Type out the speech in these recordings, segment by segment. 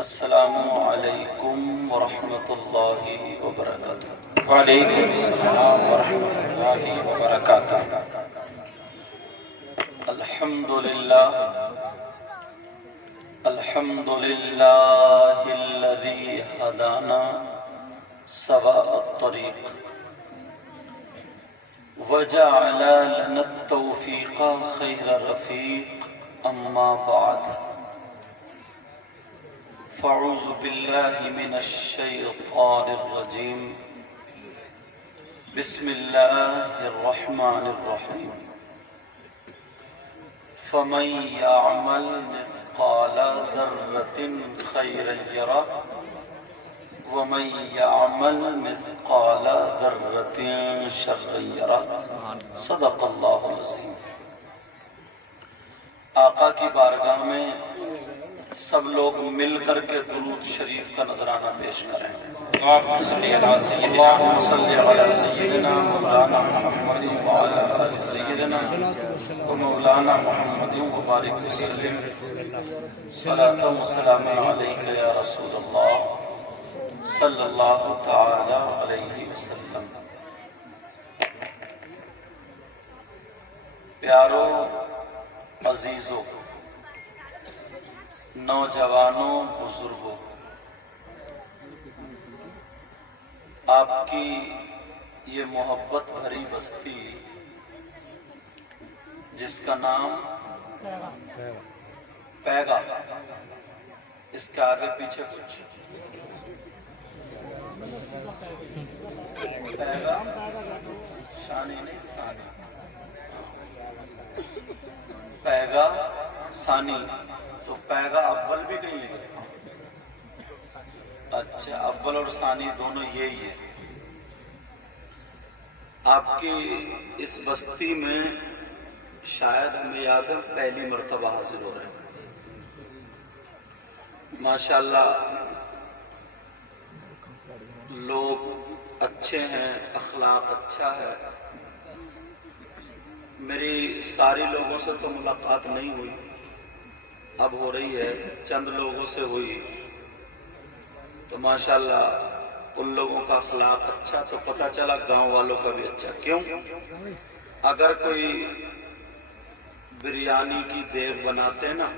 السلام علیکم ورحمۃ اللہ وبرکاتہ۔ وعلیکم السلام ورحمۃ اللہ وبرکاتہ۔ الحمد للہ الحمد للہ الذی ہدانا سواء الطریق وجعل لنا التوفیق خیر رفیق، اما بعد فاعوذ باللہ من الشیطان الرجیم، بسم اللہ الرحمن الرحیم۔ فمن یعمل مثقال ذرۃ خیرا یرہ ومن یعمل مثقال ذرۃ شرا یرہ، صدق اللہ العظیم۔ آقا کی بارگاہ میں سب لوگ مل کر کے درود شریف کا نذرانہ پیش کریں۔ اللہم صلی علی سیدنا اللہم صلی علی سیدنا مولانا محمد وعلی آل سیدنا ومولانا محمد وبارک وسلم، صلاۃ و سلام علیک یا رسول اللہ صلی اللہ تعالی علیہ وسلم۔ پیارو، عزیزو، نوجوانوں، بزرگوں، آپ کی یہ محبت بھری بستی جس کا نام پیگا، اس کے آگے پیچھے کچھ پیگا، شانی نہیں ثانی، پیگا ثانی، تو پیگا اول بھی نہیں ہے؟ اچھا، اول اور ثانی دونوں یہی ہے۔ آپ کی اس بستی میں شاید ہمیں یاد ہے پہلی مرتبہ حاضر ہو رہے ہیں۔ ماشاءاللہ لوگ اچھے ہیں، اخلاق اچھا ہے۔ میری ساری لوگوں سے تو ملاقات نہیں ہوئی، اب ہو رہی ہے، چند لوگوں سے ہوئی، تو ماشاءاللہ ان لوگوں کا اخلاق اچھا، تو پتہ چلا گاؤں والوں کا بھی اچھا۔ کیوں؟ اگر کوئی بریانی کی دیگ بناتے نا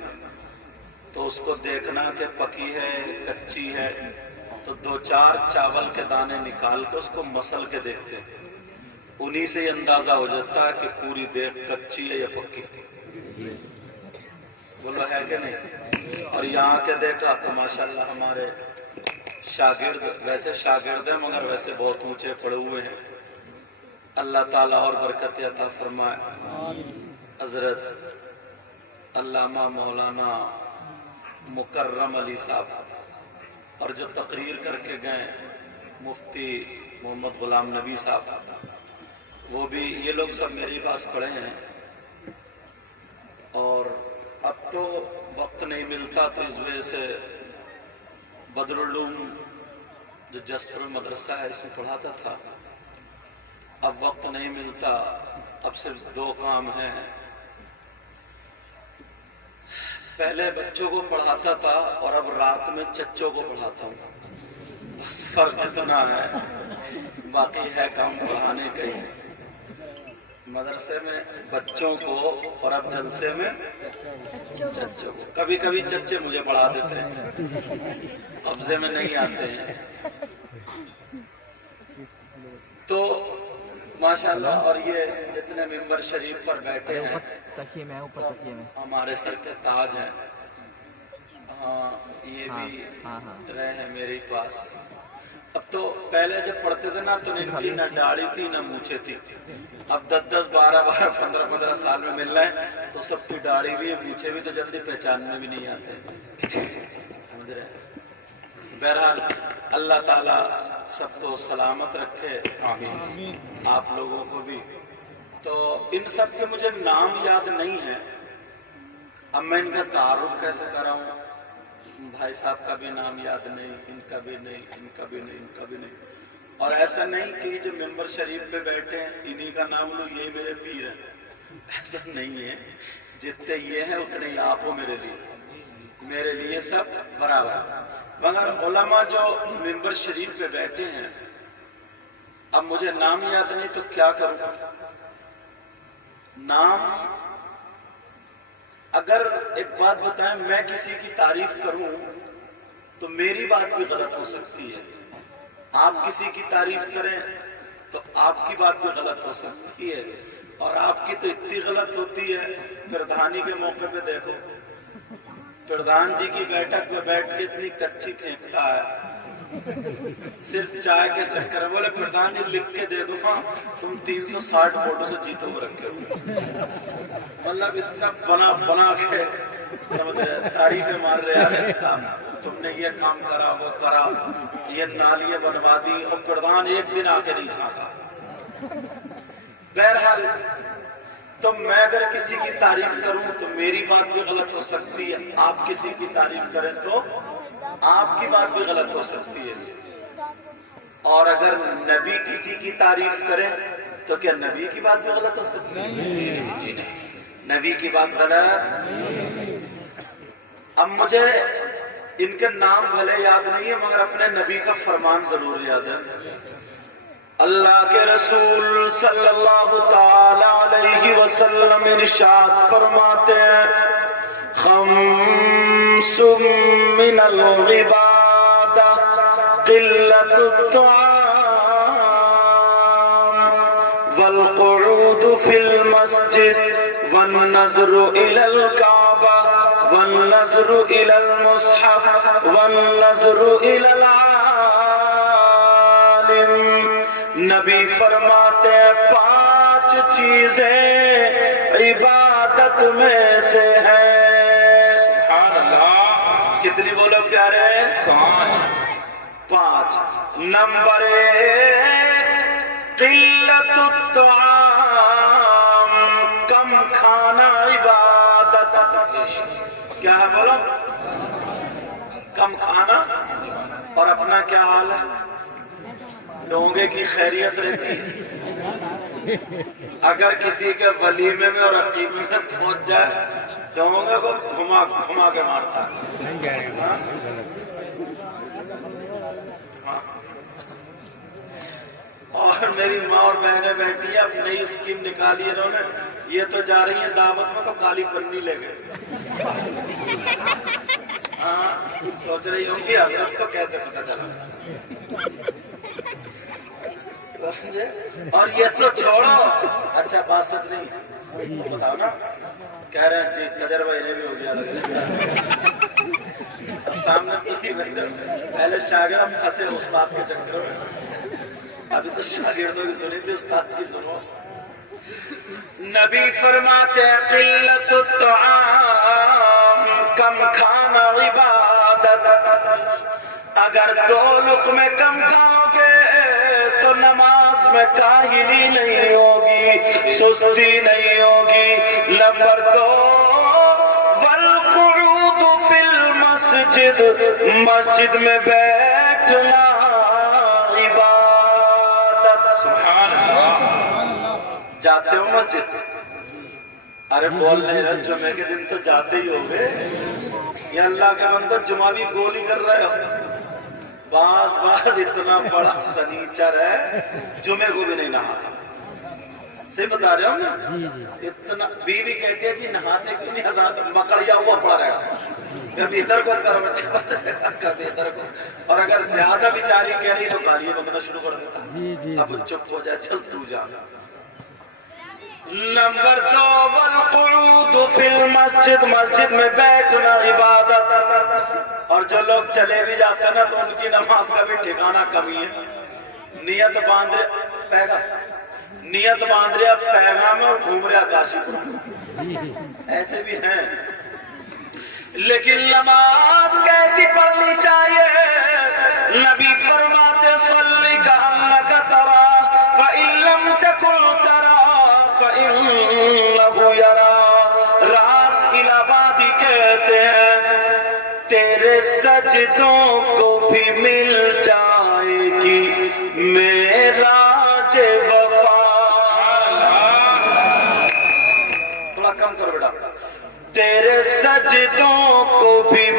تو اس کو دیکھنا کہ پکی ہے کچی ہے، تو دو چار چاول کے دانے نکال کے اس کو مسل کے دیکھتے ہیں، انہی سے یہ اندازہ ہو جاتا ہے کہ پوری دیگ کچی ہے یا پکی۔ بولو ہے کہ نہیں؟ اور یہاں کے دیکھا تو ماشاءاللہ ہمارے شاگرد، ویسے شاگرد ہیں مگر ویسے بہت اونچے پڑے ہوئے ہیں، اللہ تعالیٰ اور برکت عطا فرمائے۔ حضرت علامہ مولانا مکرم علی صاحب، اور جو تقریر کر کے گئے مفتی محمد غلام نبی صاحب، وہ بھی، یہ لوگ سب میری پاس پڑھے ہیں۔ اور اب تو وقت نہیں ملتا، تو اس وجہ سے بدرالعلوم جو جسپر مدرسہ ہے اس میں پڑھاتا تھا، اب وقت نہیں ملتا، اب صرف دو کام ہیں۔ پہلے بچوں کو پڑھاتا تھا اور اب رات میں چچوں کو پڑھاتا ہوں، بس فرق اتنا ہے، باقی ہے کام پڑھانے کا ہی۔ مدرسے میں بچوں کو اور اب جلسے میں چچوں کو۔ کبھی کبھی چچے مجھے پڑھا دیتے ہیں، قبضے میں نہیں آتے ہیں، تو ماشاءاللہ۔ اور یہ جتنے ممبر شریف پر بیٹھے ہیں ہمارے سر کے تاج ہیں۔ ہاں، یہ بھی رہے ہیں میرے پاس۔ اب تو پہلے جب پڑھتے تھے نا تو ان کی نہ داڑھی تھی نہ مونچھیں تھی، اب 10 12 15 سال میں مل رہے ہیں تو سب کی داڑھی بھی ہے، مونچھیں بھی، تو جلدی پہچاننے بھی نہیں آتے، سمجھ رہے ہیں۔ بہرحال اللہ تعالیٰ سب کو سلامت رکھے، آمین، آپ لوگوں کو بھی۔ تو ان سب کے مجھے نام یاد نہیں ہے، اب میں ان کا تعارف کیسے کراؤں؟ بھائی صاحب کا بھی نام یاد نہیں، ان کا بھی نہیں، ان کا بھی نہیں، ان کا بھی نہیں۔ اور ایسا نہیں کہ جو ممبر شریف پہ بیٹھے ہیں انہی کا نام لو یہ میرے پیر ہیں، ایسا نہیں ہے، جتنے یہ ہیں اتنے ہی آپ ہو میرے لیے۔ میرے لیے سب برابر. مگر علماء جو منبر شریف پہ بیٹھے ہیں، اب مجھے نام یاد نہیں تو کیا کروں؟ نام، اگر ایک بات بتائیں، میں کسی کی تعریف کروں تو میری بات بھی غلط ہو سکتی ہے، آپ کسی کی تعریف کریں تو آپ کی بات بھی غلط ہو سکتی ہے، اور آپ کی تو اتنی غلط ہوتی ہے. پردھانی کے موقع پہ دیکھو، پردھان جی کی بیٹھک میں بیٹھ کے اتنی کچی پھینکتا ہے صرف چائے کے چکر. بولے پردھان جی لکھ کے دے دوں گا، تم 360 ووٹوں سے جیتے ہوئے رکھے ہو. مطلب اتنا بنا بنا کے تعریفیں مار رہے ہیں، تم نے یہ کام کرا، وہ کرا، یہ نالیاں بنوا دی، اور پردھان ایک دن آ کے نہیں جھانکا. بہرحال، تو میں اگر کسی کی تعریف کروں تو میری بات بھی غلط ہو سکتی ہے، آپ کسی کی تعریف کریں تو آپ کی بات بھی غلط ہو سکتی ہے. اور اگر نبی کسی کی تعریف کرے تو کیا نبی کی بات بھی غلط ہو سکتی ہے؟ جی نہیں، نبی کی بات غلط. اب مجھے ان کے نام بھلے یاد نہیں ہے مگر اپنے نبی کا فرمان ضرور یاد ہے. اللہ کے رسول صلی اللہ تعالی علیہ وسلم ارشاد فرماتے ہیں، خمس من العبادہ قلت الطعام والقعود فی المسجد والنظر الی الکعبہ والنظر الی المصحف والنظر الی العالم. نبی فرماتے ہیں 5 چیزیں عبادت میں سے ہیں. سبحان اللہ. کتنی بولو پیارے؟ 5. نمبر 1 قلت الطعام، کم کھانا عبادت. کیا ہے بولو؟ کم کھانا. اور اپنا کیا حال ہے؟ ڈونگے کی خیریت رہتی ہے. اگر کسی کے ولیمے میں اور عقیقے میں پہنچ جائے، ڈونگے کو گھما گھما کے مارتا ہے. اور میری ماں اور بہنیں بیٹھی ہیں، اب نئی اسکیم نکالی ہے انہوں نے، یہ تو جا رہی ہیں دعوت میں تو کالی پنی لے گئے. ہاں، سوچ رہی ہوں گی حضرت کو کیسے پتہ چلا. اور یہ تو چھوڑو، اچھا بات سچ نہیں بتاؤ نا، کہہ رہے ہیں جی تجربہ انہیں بھی ہو گیا لگ رہا ہے. اب سامنے تو نہیں بیٹھے، پہلے شاگرد پھنسے اس بات کے چکر میں، ابھی تو شاگردوں کی سنی تھی، استاد کی سنو. نبی فرماتے ہیں قلت الطعام، کم کھانا عبادت. اگر 2 لقمے کم کھاؤ گے تو نماز میں کاہلی نہیں ہوگی، سستی نہیں ہوگی. نمبر 2 والقعود فی المسجد، مسجد میں بیٹھنا عبادت. سبحان اللہ. جاتے ہو مسجد؟ ارے بول نہیں رہے، جمعے کے دن تو جاتے ہی ہوگے. یہ اللہ کے بندو جمعہ بھی گول ہی کر رہے ہو. بعض اتنا بڑا سنیچر ہے جمعے کو بھی نہیں نہاتا. سے بتا رہے ہوں نا، اتنا. بیوی کہتی ہے جی نہاتے کیوں نہیں حضرت؟ مکڑیا ہوا پڑا رہے گا، کبھی ادھر کو کر کبھی ادھر کو. اور اگر زیادہ بیچاری کہہ رہی تو گالیاں بکنا شروع کر دیتا. اب چپ ہو جائے، چل تو جا. نمبر 2 والقعود فی المسجد، مسجد میں بیٹھنا عبادت. اور جو لوگ چلے بھی جاتے ہیں نا تو ان کی نماز کا بھی ٹھکانہ کمی ہے. نیت باندھ رہے پیغام اور گھوم رہے کاشی پور، ایسے بھی ہیں. لیکن نماز کیسی پڑھنی چاہیے؟ نبی فرماتے صلی کأنک ترا فإن لم تکن ترا فإنہ یرا. راس الہبادی کہتے ہیں تیرے سجدوں کو بھی مل جائے گی معراج وفا. تھوڑا کم کرو بیٹا. تیرے سجدوں کو بھی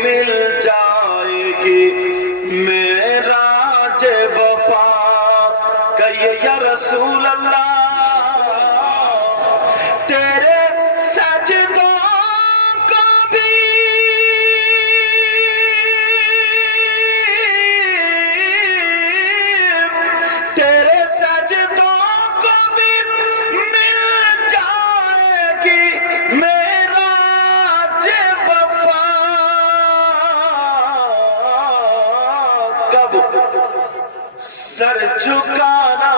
اب سر جھکانا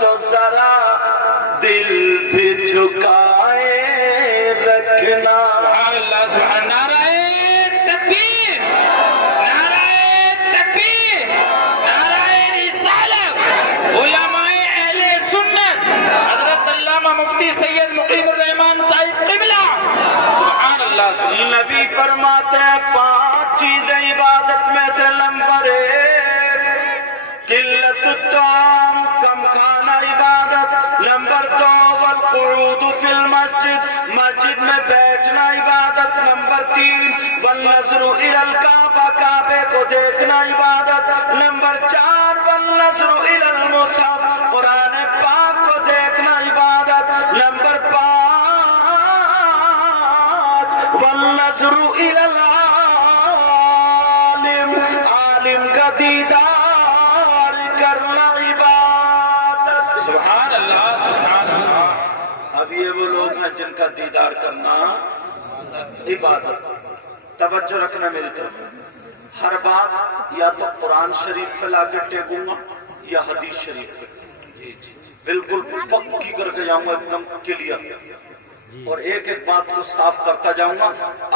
تو ذرا دل بھی جھکائے رکھنا. سبحان اللہ سبحان اللہ. نعرہ تکبیر نعرہ تکبیر نعرہ رسالت. علماء اہل سنت حضرت علامہ مفتی سید مقیم الرحمان صاحب قبلہ. سبحان اللہ سبحان اللہ. نبی فرماتے ہیں 5 چیزیں عبادت میں سے نمبر 1 قلت الطعام کم کھانا عبادت. نمبر 2 والقعود فی المسجد مسجد میں بیٹھنا عبادت. نمبر 3 والنظر الی الکعبہ کعبے کو دیکھنا عبادت. نمبر 4 والنظر الی المصحف قرآن پاک کو دیکھنا عبادت. نمبر 5 والنظر الی العالم عالم کا دیدار کرنا عبادت. سبحان اللہ سبحان اللہ. اب یہ وہ لوگ ہیں جن کا دیدار کرنا عبادت. توجہ رکھنا میری طرف. ہر بات یا تو قرآن شریف پہ لا کے ٹیکوں گا یا حدیث شریف پہ. بالکل پکی کر کے جاؤں گا ایک دم کلیئر. اور ایک ایک بات کو صاف کرتا جاؤں گا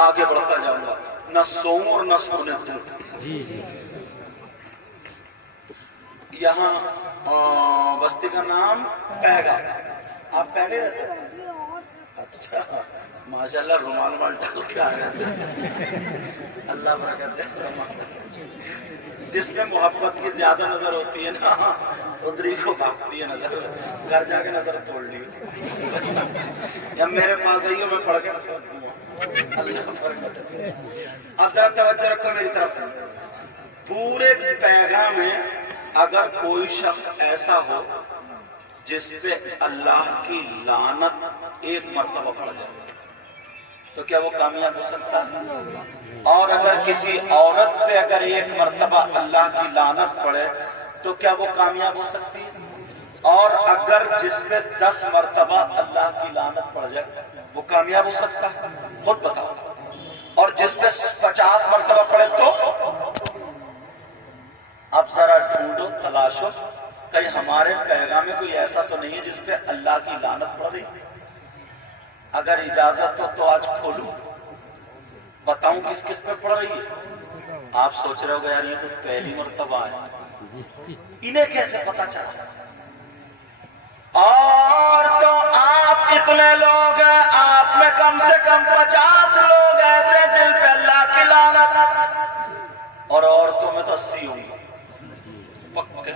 آگے بڑھتا جاؤں گا. نہ سوؤں اور نہ سونے دوں. یہاں بستی کا نام پیگا. آپ پیگے رہتے ہیں؟ اچھا ماشاءاللہ رومال ڈال کے آ گئے. اللہ برکت دے. جس میں محبت کی زیادہ نظر ہوتی ہے نا ادھری کو بھاگتی ہے نظر. گھر جا کے نظر توڑ لی. یا میرے پاس آئیو میں پڑھ کے اللہ برکت دے. اب ذرا توجہ رکھو میری طرف. پورے پیغام میں اگر کوئی شخص ایسا ہو جس پہ اللہ کی لعنت ایک مرتبہ پڑ جائے تو کیا وہ کامیاب ہو سکتا ہے؟ اور اگر کسی عورت پہ اگر ایک مرتبہ اللہ کی لعنت پڑے تو کیا وہ کامیاب ہو سکتی ہے؟ اور اگر جس پہ 10 مرتبہ اللہ کی لعنت پڑ جائے وہ کامیاب ہو سکتا ہے؟ خود بتاؤ. اور جس پہ 50 مرتبہ پڑے تو؟ اب ذرا ڈھونڈو تلاشو کہیں ہمارے پیغام میں کوئی ایسا تو نہیں ہے جس پہ اللہ کی لعنت پڑ رہی. اگر اجازت ہو تو آج کھولوں بتاؤں کس کس پہ پڑ رہی ہے. آپ سوچ رہے ہو گے یار یہ تو پہلی مرتبہ ہے انہیں کیسے پتا چلا. اور تو آپ اتنے لوگ ہیں آپ میں کم سے کم 50 لوگ ایسے جن پہ اللہ کی لعنت. اور عورتوں میں تو 80 ہوں گے پکے.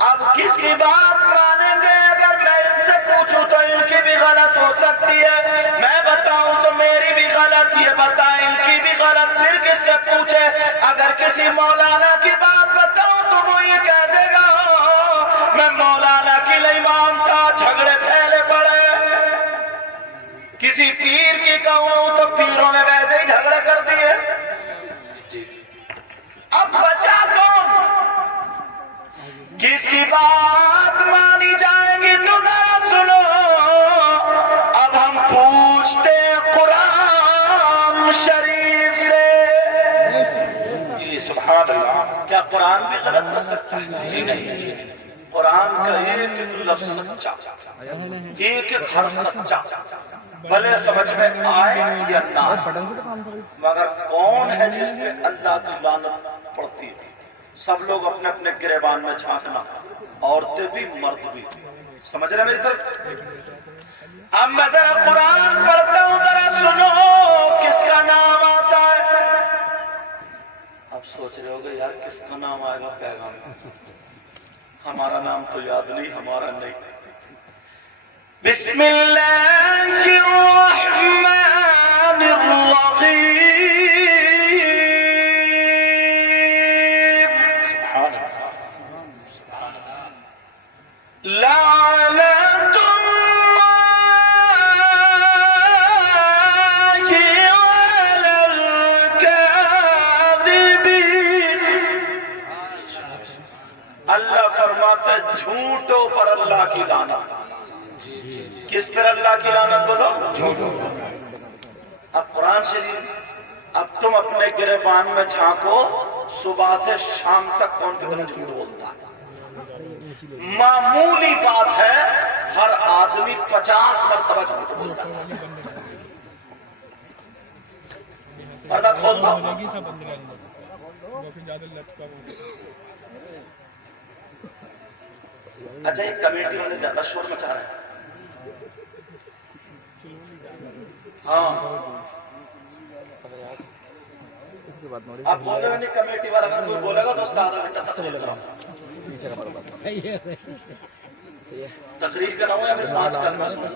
اب کس کی بات مانیں گے؟ اگر میں ان سے پوچھوں تو ان کی بھی غلط ہو سکتی ہے. میں بتاؤں تو میری بھی غلط. یہ بتائیں ان کی بھی غلط. پھر کس سے پوچھے؟ اگر کسی مولانا کی بات بتاؤں تو وہ یہ کہہ دے گا میں مولانا کی نہیں مانتا. جھگڑے پھیلے پڑے. کسی پیر کی کہوں تو پیروں نے ویسے ہی جھگڑے کر دیے. اب بچا کون؟ کس کی بات مانی جائے گی تو ذرا سنو. اب ہم پوچھتے قرآن شریف سے. سبحان اللہ. کیا قرآن بھی غلط ہو سکتا ہے؟ جی نہیں. قرآن کا ایک ایک لفظ سچا, ایک ایک حرف سچا, بھلے سمجھ میں آئے یا نہ آئے, مگر کون ہے جس پہ اللہ کی لعنت پڑتی ہے؟ سب لوگ اپنے اپنے گریبان میں جھانکنا, عورتیں بھی مرد بھی. سمجھ رہے میری طرف؟ اب میں ذرا قرآن پڑھتا ہوں, ذرا سنو کس کا نام آتا ہے. اب سوچ رہے ہوگے یار کس کا نام آئے گا پیغام میں؟ ہمارا نام تو یاد نہیں, ہمارا نہیں. بسم اللہ الرحمن الرحیم. سبحان اللہ. لعنت اللہ علی الکاذبین. اللہ فرماتا ہے جھوٹوں پر اللہ کی لعنت. کس پر اللہ کی لعنت بولو؟ جھوٹوں. اب قرآن شریف، اب تم اپنے گریبان میں جھانکو، صبح سے شام تک کون کتنا جھوٹ بولتا ہے؟ معمولی بات ہے، ہر آدمی 50 مرتبہ جھوٹ بولتا ہے۔ پردہ کھولتا ہوں۔ اچھا، یہ کمیٹی والے زیادہ شور مچا رہے ہیں۔ ہاں، آپ بولے گا نہیں کمیٹی والا، اگر کوئی بولے گا تو اس سے آدھا گھنٹہ تقریر کراؤں، تقریر کراؤں یا پھر 5 کرنا سنوں؟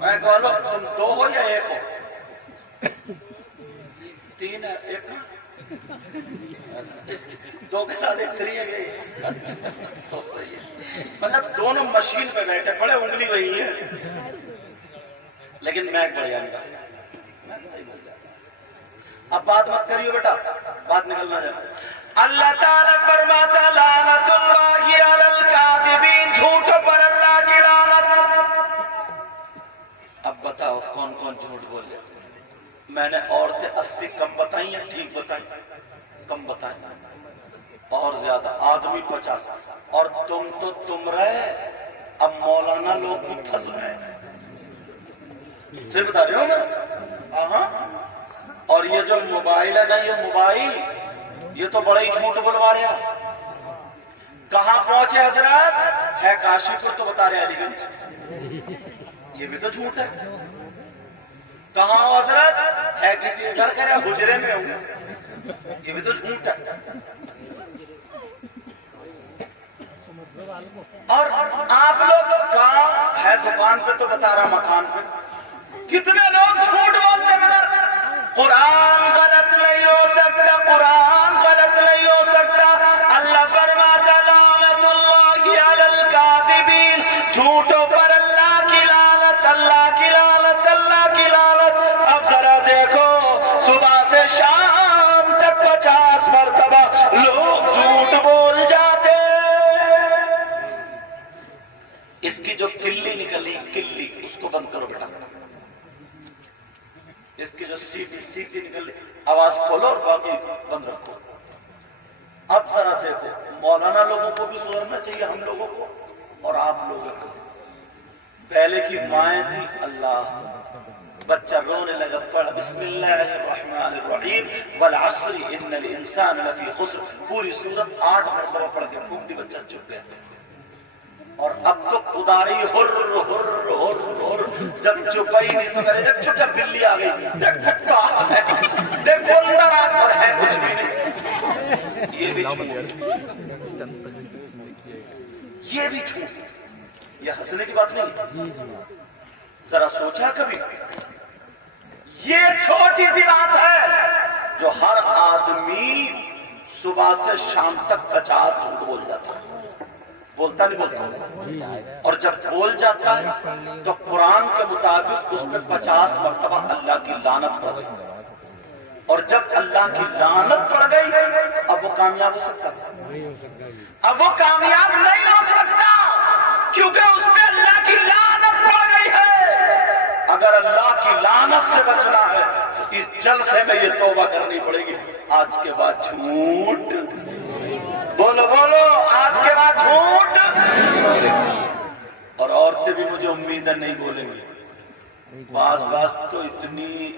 میں کہا لو تم 2 ہو یا 1 ہو؟ 3 ہے، 1 2 کے ساتھ 1 فری ہے گئی۔ اچھا تو صحیح ہے، مطلب دونوں مشین پہ بیٹھے، بڑے انگلی وہی ہے لیکن میں بڑھیا نہیں۔ اب بات مت کریو بیٹا، بات نکلنا جائے۔ اللہ تعالیٰ فرماتا لعنت اللہ علی الکاذبین، جھوٹوں پر اللہ کی لعنت۔ اب بتاؤ کون کون جھوٹ بولے؟ میں نے عورتیں 80 کم بتائی ہیں، ٹھیک بتائی؟ کم بتائی، اور زیادہ آدمی 50، اور تم تو تم رہے، اب مولانا لوگ بھی پھنس گئے۔ صحیح بتا رہے ہو میں؟ ہاں، اور یہ جو موبائل ہے نا، یہ موبائل یہ تو بڑا ہی جھوٹ بلوا رہا۔ کہاں پہنچے حضرات؟ ہے کاشی پور تو بتا رہے علی گنج، یہ بھی تو جھوٹ ہے۔ کہاں ہو حضرت؟ ہے کسی گھر کا حجرے میں ہوں، یہ بھی تو جھوٹ ہے۔ اور آپ لوگ کہاں ہے؟ دکان پہ تو بتا رہا، مکان پہ کتنے لوگ جھوٹ بولتے مگر قرآن غلط نہیں ہو سکتا، قرآن غلط نہیں ہو سکتا۔ اللہ فرماتا لعنت اللہ علی الکاذبین، جھوٹوں پر اللہ کی لعنت، اللہ کی لعنت، اللہ کی لعنت۔ اب ذرا دیکھو، صبح سے شام تک 50 مرتبہ لوگ جھوٹ بول جاتے۔ اس کی جو کلی نکلی، کلی اس کو بند کرو بیٹا، اس کی جو سی نکل رہی، آواز کھولو اور باقی بند رکھو۔ اب ذرا دیکھو، مولانا لوگوں کو بھی سدھرنا چاہیے، ہم لوگوں کو اور آپ لوگوں کو۔ پہلے کی مائیں تھی، اللہ بچہ رونے لگا، پڑھ بسم اللہ الرحمن الرحیم والعصر ان الانسان لفی خسر، پوری سورت 8 مرتبہ پڑھ کے پھونک دی، بچہ چپ گیا۔ اور اب تو خداری ہر ہر ہر ہر، جب چپائی نہیں تو کرے دیکھ چھٹا بلی آ گئی، دیکھ کتا ہے، دیکھ بندر آ اور ہے کچھ بھی نہیں۔ یہ بھی جھوٹ، یہ بھی جھوٹ، یہ ہنسنے کی بات نہیں۔ ذرا سوچا کبھی؟ یہ چھوٹی سی بات ہے جو ہر آدمی صبح سے شام تک 50 جھوٹ بول جاتا ہے، بولتا نہیں بولتا، اور جب بول جاتا ہے تو قرآن کے مطابق اس پہ 50 مرتبہ اللہ کی لعنت پڑ گئی، اور جب اللہ کی لعنت پڑ گئی اب وہ کامیاب ہو سکتا ہے؟ اب وہ کامیاب نہیں ہو سکتا، کیونکہ اس پہ اللہ کی لعنت پڑ گئی ہے۔ اگر اللہ کی لعنت سے بچنا ہے تو اس جلسے میں یہ توبہ کرنی پڑے گی، آج کے بعد جھوٹ، بولو بولو، آج کے بعد جھوٹ۔ اور عورتیں بھی مجھے امید ہے نہیں بولیں گی، بعض تو اتنی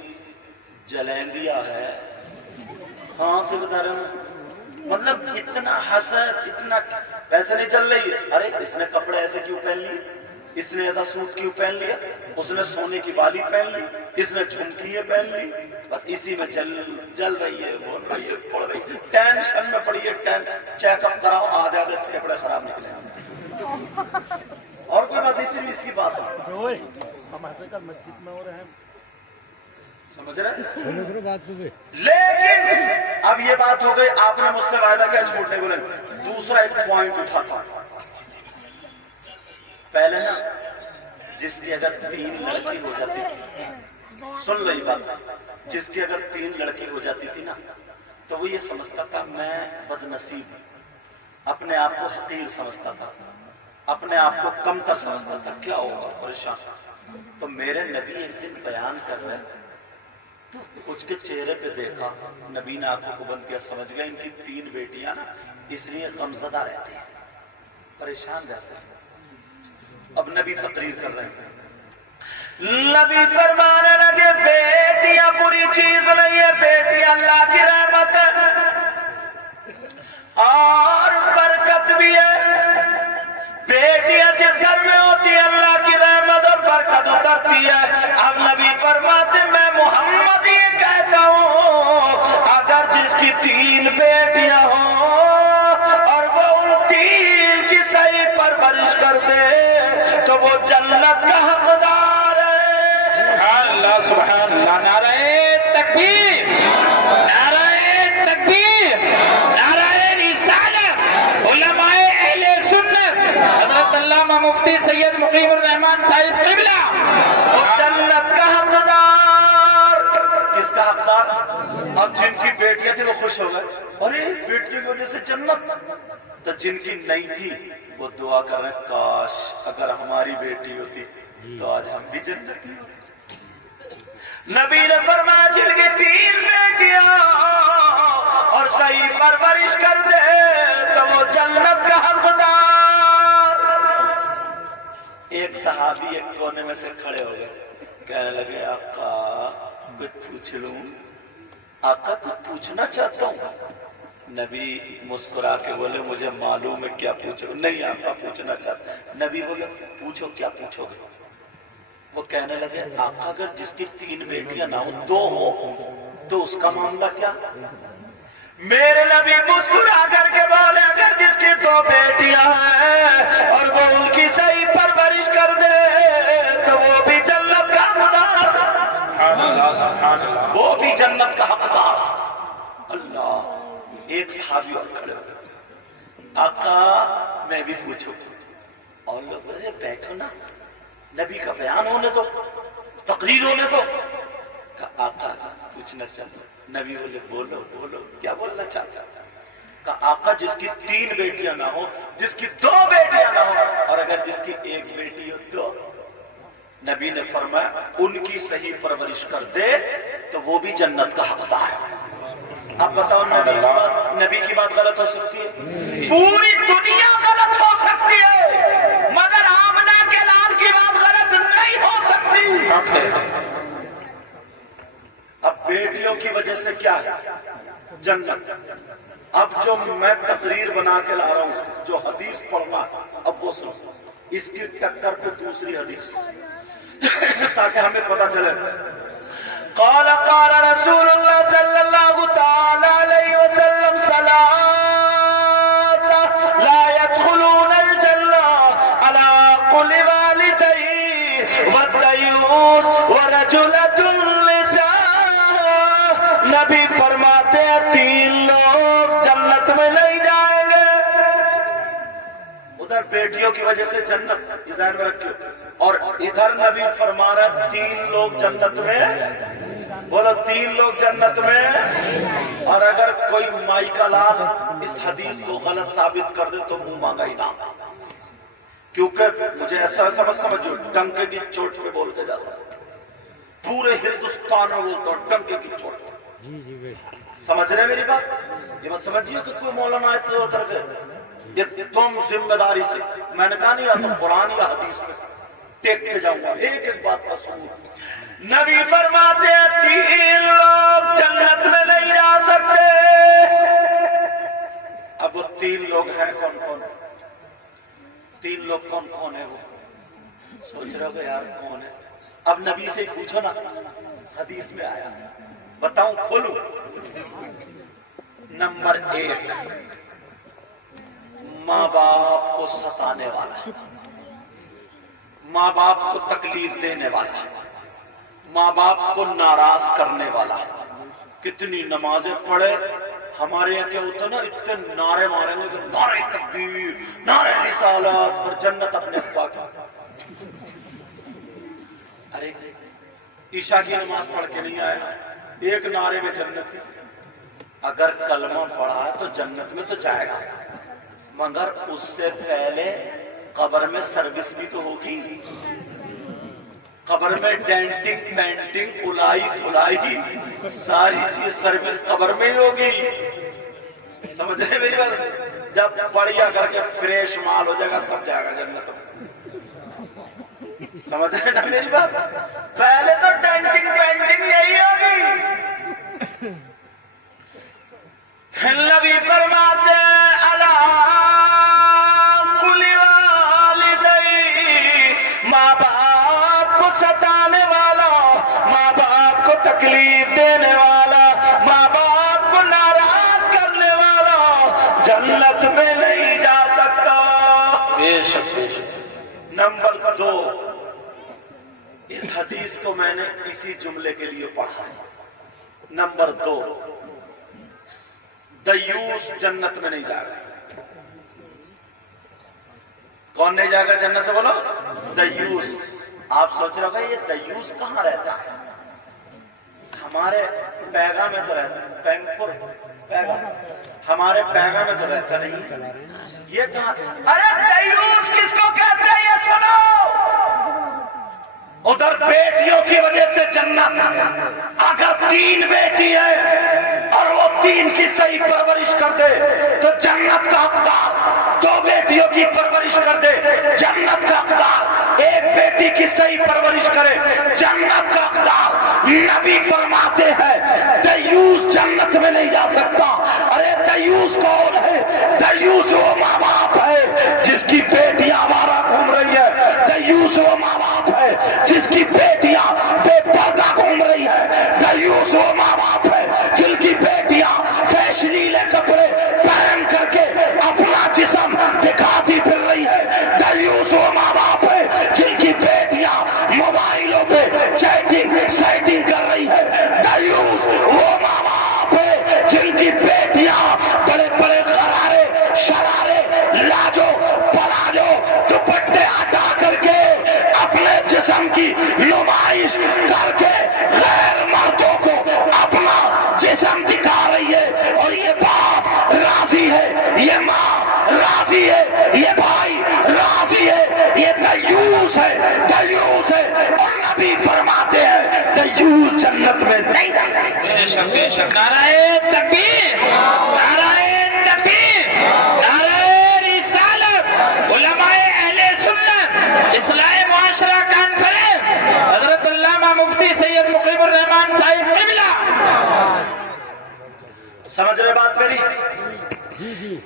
جلندیا ہے، ہاں سے بتا رہے ہوں، مطلب اتنا حسد، اتنا ایسے نہیں چل رہی ہے، ارے اس نے کپڑے ایسے کیوں پہن لیے، اس نے ایسا سوٹ کیوں پہن لیا، اس نے سونے کی بالی پہن لی، اس نے جھمکیاں پہن لی، بس اسی میں جل رہی ہے، بول رہی ہے، پڑ رہی ہے، ٹینشن میں پڑی ہے، چیک اپ کراؤ، آدھے پھیپڑے خراب نکلے۔ اور کوئی بات اسی میں اس کی بات ہے، ہم ایسے کل مسجد میں ہو رہے ہیں، سمجھ رہے؟ لیکن اب یہ بات ہو گئی، آپ نے مجھ سے وعدہ کیا جھوٹ نہیں بولے۔ دوسرا ایک پوائنٹ اٹھاتا ہوں، پہلے نا جس کی اگر 3 لڑکی ہو جاتی تھی، سن لو یہ بات، جس کی اگر 3 لڑکی ہو جاتی تھی نا تو وہ یہ سمجھتا تھا میں بد نصیب ہوں، اپنے آپ کو حقیر سمجھتا تھا، اپنے آپ کو کمتر سمجھتا تھا، کیا ہوگا پریشان، تو میرے نبی ایک دن بیان کر رہے تو کچھ کے چہرے پہ دیکھا، نبی نے آنکھوں کو بند کیا، سمجھ گئے ان کی 3 بیٹیاں نا، اس لیے غمزدہ رہتے ہیں، پریشان رہتے ہیں۔ اب نبی تقریر کر رہے ہیں، نبی فرمانے لگے بیٹیاں بری چیز نہیں ہے، بیٹی اللہ کی رحمت ہے اور برکت بھی ہے، بیٹیاں جس گھر میں ہوتی ہے اللہ کی رحمت اور برکت اترتی ہے۔ اب نبی فرماتے میں محمد یہ کہتا ہوں اگر جس کی 3 بیٹیاں ہوں اور وہ ان 3 کی صحیح پرورش کر دے تو وہ جنت کا حقدار ہے۔ اللہ سبحان اللہ، نعرہ تکبیر، نعرہ تکبیر، نعرہ رسالت، علماء اہل سنت حضرت علامہ مفتی سید مقیم الرحمان صاحب قبلہ، وہ جنت کا حقدار۔ کس کا حقدار؟ اب جن کی بیٹیاں تھی وہ خوش ہو گئے، ارے بیٹی کی وجہ سے جنت، تو جن کی نہیں تھی وہ دعا کر رہے ہیں کاش اگر ہماری بیٹی ہوتی تو آج ہم بھی جنتی ہوتے۔ نبی نے فرمایا جن کی 3 بیٹیاں اور صحیح پرورش کر دے تو وہ جنت کا حقدار۔ ایک صحابی ایک کونے میں سے کھڑے ہو گئے، کہنے لگے آقا کچھ پوچھ لوں؟ آقا کچھ پوچھنا چاہتا ہوں۔ نبی مسکرا کے بولے مجھے معلوم ہے کیا پوچھو۔ نہیں آقا پوچھنا چاہتا ہے۔ نبی بولے پوچھو کیا پوچھو گے؟ وہ کہنے لگے آقا اگر جس کی 3 بیٹیاں نہ ہو 2 ہو تو اس کا معاملہ کیا؟ میرے نبی مسکرا کر کے بولے اگر جس کی 2 بیٹیاں ہیں اور وہ ان کی صحیح پرورش کر دے تو وہ بھی جنت کا حقدار، وہ بھی جنت کا حقدار۔ اللہ، ایک صحابی اور کھڑے ہو گئے، آقا میں بھی پوچھوں گا۔ اور لوگ بولے بیٹھو نا، نبی کا بیان ہونے دو، تقریر ہونے دو۔ کہا آقا پوچھنا چاہتا ہوں۔ نبی بولے بولو بولو کیا بولنا چاہتا ہے؟ کہا آقا جس کی 3 بیٹیاں نہ ہو، جس کی 2 بیٹیاں نہ ہو اور اگر جس کی 1 بیٹی ہو تو؟ نبی نے فرمایا ان کی صحیح پرورش کر دے تو وہ بھی جنت کا حقدار ہے۔ اب بتاؤ نبی کی بات غلط ہو سکتی ہے؟ پوری دنیا غلط ہو سکتی ہے مگر آمنہ کے لال کی بات غلط نہیں ہو سکتی۔ اب بیٹیوں کی وجہ سے کیا ہے؟ جنت۔ اب جو میں تقریر بنا کے لا رہا ہوں، جو حدیث پڑھنا اب وہ سنو، اس کی ٹکر پہ دوسری حدیث تاکہ ہمیں پتہ چلے۔ قال قال رسول اللہ صلی اللہ تعالی علیہ وسلم ثلاثہ لا يدخلون الجنہ على قل والدی والدیوس ورجلۃ النساء۔ نبی فرماتے ہیں 3 لوگ جنت میں نہیں جائیں گے۔ ادھر بیٹیوں کی وجہ سے جنت، یہ ذہن میں رکھیے، اور ادھر نبی فرما رہا ہے 3 لوگ جنت میں، بولو 3 لوگ جنت میں۔ اور اگر کوئی مائی کا لال اس حدیث کو غلط ثابت کر دے تو منہ مانگا انعام، کیونکہ مجھے ایسا سمجھو ڈنکے کی چوٹ پہ بولتے جاتا ہے، پورے ہندوستان میں بولتا ہوں ڈنکے کی چوٹ پہ۔ سمجھ رہے میری بات؟ یہ بات سمجھیے کہ کوئی مولانا آئے تو اتر گئے، یہ تم ذمہ داری سے، میں نے کہا نہیں آتا قرآن یا حدیث پہ ٹیک کے جاؤں گا، ایک ایک بات کا سنوں۔ نبی فرماتے ہیں 3 لوگ جنت میں نہیں جا سکتے۔ اب وہ 3 لوگ ہیں کون کون؟ 3 لوگ کون کون ہے؟ وہ سوچ رہے ہو یار کون ہے؟ اب نبی سے پوچھو نا، حدیث میں آیا، بتاؤں کھولوں؟ نمبر 1 ماں باپ کو ستانے والا، ماں باپ کو تکلیف دینے والا، ماں باپ کو ناراض کرنے والا۔ کتنی نمازیں پڑھے، ہمارے یہاں کیا ہوتا ہے نا، اتنے نعرے ماریں گے کہ نعرے تکبیر، نعرے رسالت، اور جنت اپنے ابا کی۔ ارے عشاء کی نماز پڑھ کے نہیں آیا، ایک نعرے میں جنت۔ اگر کلمہ پڑھا تو جنت میں تو جائے گا، مگر اس سے پہلے قبر میں سروس بھی تو ہوگی۔ قبر میں ڈینٹنگ پینٹنگ الائی دھلائی ساری چیز سروس قبر میں ہی ہوگی. سمجھ رہے میری بات؟ جب بڑھیا کر کے فریش مال ہو جائے گا تب جائے گا جنت میں. سمجھ رہے نا میری بات؟ پہلے تو ڈینٹنگ پینٹنگ یہی ہوگی. نبی فرماتے الا کل والدی، ماں باپ کو ستانے والا، ماں باپ کو تکلیف دینے والا، ماں باپ کو ناراض کرنے والا جنت میں نہیں جا سکتا. بے شک بے شک. نمبر 2، اس حدیث کو میں نے اسی جملے کے لیے پڑھا. نمبر 2، دیوس جنت میں نہیں جائے گا. کون نہیں جائے گا جنت میں؟ بولو دیوس. آپ سوچ رہے ہو گا یہ دیوس کہاں رہتا ہے؟ ہمارے پیغام میں تو رہتا ہے، پینپور پیغام، ہمارے پیغام میں تو رہتا نہیں. یہ کہاں؟ ارے دیوس کس کو کہتے ہیں یہ سنو. ادھر بیٹیوں کی وجہ سے جنت. اگر 3 بیٹی ہے اور وہ 3 کی صحیح پرورش کر دے تو جنت کا حقدار. 2 بیٹیوں کی پرورش کر دے جنت کا حقدار. 1 بیٹی کی صحیح پرورش کرے جنت کا حقدار. نبی فرماتے ہیں دیوس جنت میں نہیں جا سکتا. ارے دیوس کون ہے؟ دیوس وہ ماں باپ ہے جس کی بیٹیاں آوارہ گھوم رہی ہے. دیوس وہ ماں باپ ہے جس کی بیٹیاں بے پردہ گھوم رہی ہے. دیوس وہ ماں باپ ہے جن کی بیٹیاں فیشنیلے کپڑے پہن کر کے اپنا جسم دکھاتی پھر رہی ہے. دیوس وہ ماں باپ ہے جن کی بیٹیاں موبائلوں پہ چیٹنگ سیٹنگ کر رہی ہے. دیوس وہ ماں باپ ہے جن کی بیٹیاں بڑے بڑے غرارے شرارے لاجو پلاجو دوپٹے ہٹا کر کے اپنے جسم کی نمائش کر کے غیر مردوں کو اپنا جسم دکھا رہی ہے. اور یہ باپ راضی ہے، یہ ماں راضی ہے، یہ بھائی راضی ہے. یہ دیوس ہے، دیوس ہے. اور نبی فرماتے ہیں دیوس جنت میں نہیں جاتا. بے شک بے شک. نعرہ تکبیر، نعرہ تکبیر، نعرہ رسالت. علماء اہل سنت اصلاح معاشرہ کانفرنس حضرت علامہ مفتی سید مقیم الرحمان صاحب قبلہ. سمجھ رہے بات میری؟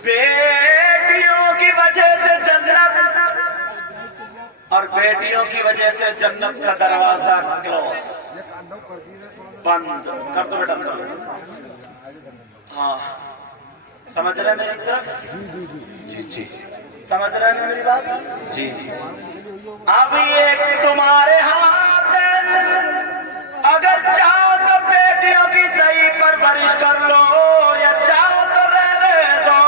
بیٹیوں کی وجہ سے جنت، اور بیٹیوں کی وجہ سے جنت کا دروازہ کلوز، بند کر دو بیٹا. ہاں سمجھ رہے میری طرف؟ جی جی سمجھ رہے ہیں میری بات؟ جی. اب یہ تمہارے ہاتھ ہے. اگر چاہو تو بیٹیوں کی صحیح پرورش کر لو یا چاہو تو رہنے دو.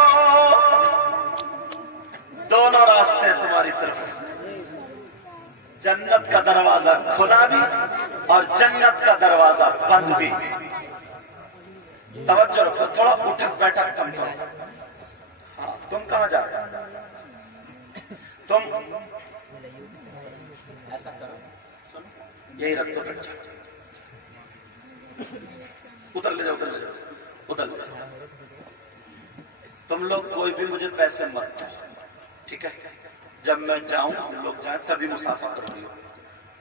دونوں راستے تمہاری طرف. جنت کا دروازہ کھلا بھی اور جنت کا دروازہ بند بھی. توجہ رکھو، تھوڑا اٹھک بیٹھک کم کرو. ہاں تم کہاں جا رہے ہو؟ تم ایسا کرو، سنو یہی رکھ دو بچہ. ادھر لے جاؤ، ادھر لے جاؤ، ادھر لے جاؤ. تم لوگ کوئی بھی مجھے پیسے مت دو، ٹھیک ہے؟ جب میں جاؤں ہم لوگ جائیں تبھی مسافہ کر لیو.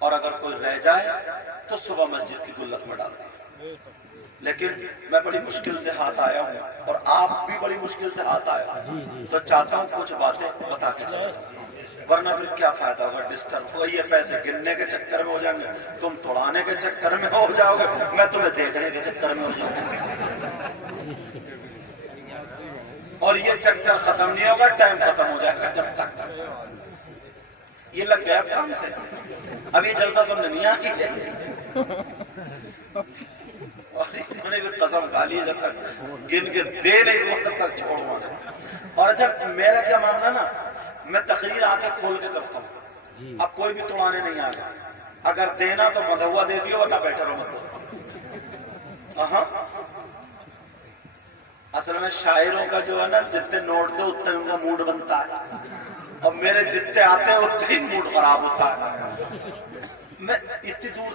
اور اگر کوئی رہ جائے تو صبح مسجد کی گلت میں ڈال دیں. لیکن میں بڑی مشکل سے ہاتھ آیا ہوں اور آپ بھی بڑی مشکل سے ہاتھ آیا، تو چاہتا ہوں کچھ باتیں بتا کے چلیں، ورنہ پھر کیا فائدہ ہوگا؟ ڈسٹرب ہو، یہ پیسے گننے کے چکر میں ہو جائیں گے، تم توڑانے کے چکر میں ہو جاؤ گے، میں تمہیں دیکھنے کے چکر میں ہو جاؤں گا. اور یہ چکر ختم نہیں ہوگا، ٹائم ختم ہو جائے گا. جب تک یہ لگ گیا کام سے، اب یہ جلسہ سننے نہیں آئی. اور انہوں نے بھی قسم کھا لی جب تک گن کے دے نہیں تو تب تک چھوڑوا نہیں. اور اچھا میرا کیا ماننا نا، میں تقریر آ کے کھول کے کرتا ہوں. اب کوئی بھی توڑانے نہیں آ گیا. اگر دینا تو بندھا ہوا دے دیو ورنہ بیٹھے رہو مت. ہاں اصل میں شاعروں کا جو ہے نا، جتنے نوٹ دو اتنے ان کا موڈ بنتا ہے، اور میرے جتنے آتے ہیں اتنے ہی موڈ خراب ہوتا ہے. میں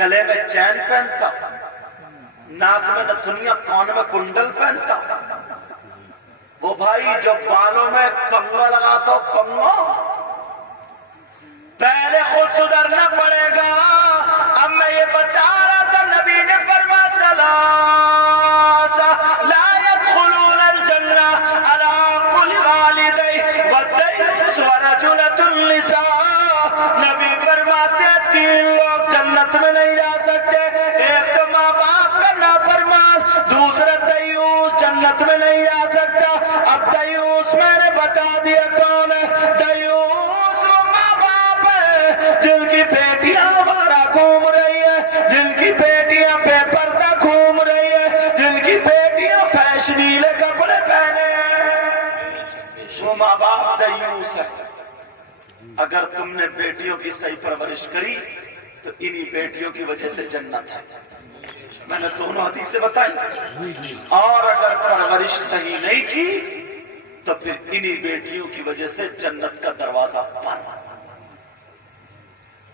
گلے میں چین پہنتا، ناک میں نتھنیاں، کان میں کنڈل پہنتا، وہ بھائی جو بالوں میں کنگا لگاتا ہو، کنگا پہلے خود سدھرنا پڑے گا۔ اب میں یہ بتا رہا تھا، نبی نے فرمایا ثلاثہ لا يدخلون الجنہ علی کل والدی والدیوس ورجلۃ النساء۔ نبی فرماتے ہیں 3 لوگ جنت میں نہیں جا سکتے، ایک تو ماں باپ کا نافرمان، دوسرا دیوس جنت میں نہیں جا سکتا۔ اب دیوس میں نے بتا دیا کون ہے، دیوس وہ ماں باپ ہے جن کی بیٹیاں ہمارا گھوم رہی ہے، جن کی بیٹیاں بے پردہ گھوم رہی ہے، جن کی بیٹیاں فیشنیلے کپڑے پہنے ہیں، وہ ماں باپ دیوس ہے۔ اگر تم نے بیٹیوں کی صحیح پرورش کری تو انہی بیٹیوں کی وجہ سے جنت ہے۔ میں نے دونوں حدیثیں بتائی، اور اگر پرورش صحیح نہیں کی تو پھر انہی بیٹیوں کی وجہ سے جنت کا دروازہ بند۔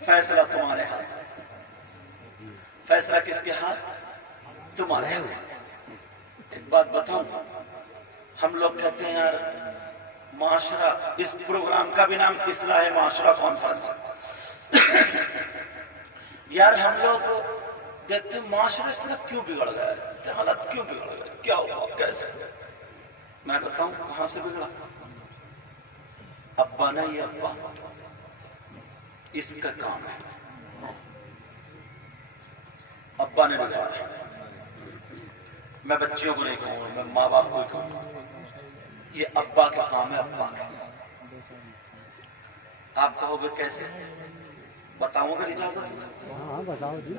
فیصلہ تمہارے ہاتھ، فیصلہ کس کے ہاتھ؟ تمہارے ہاتھ۔ ایک بات بتاؤں، ہم لوگ کہتے ہیں یار معاشرہ، اس پروگرام کا بھی نام اصلاح معاشرہ کانفرنس ہے۔ یار ہم لوگ دیکھتے ہیں معاشرہ اتنا کیوں بگڑ گیا ہے، حالت کیوں بگڑ گیا، کیا ہوا، کیسے؟ میں بتاؤں کہاں سے بگڑا؟ ابا نہیں، ابا اس کا کام ہے، ابا نے بگاڑا۔ میں بچیوں کو نہیں کہوں گا، میں ماں باپ کو ہی کہوں گا، یہ ابا کے کام ہے، ابا کے۔ آپ کہو گے کیسے؟ بتاؤں اگر اجازت ہے؟ ہاں بتاؤ جی۔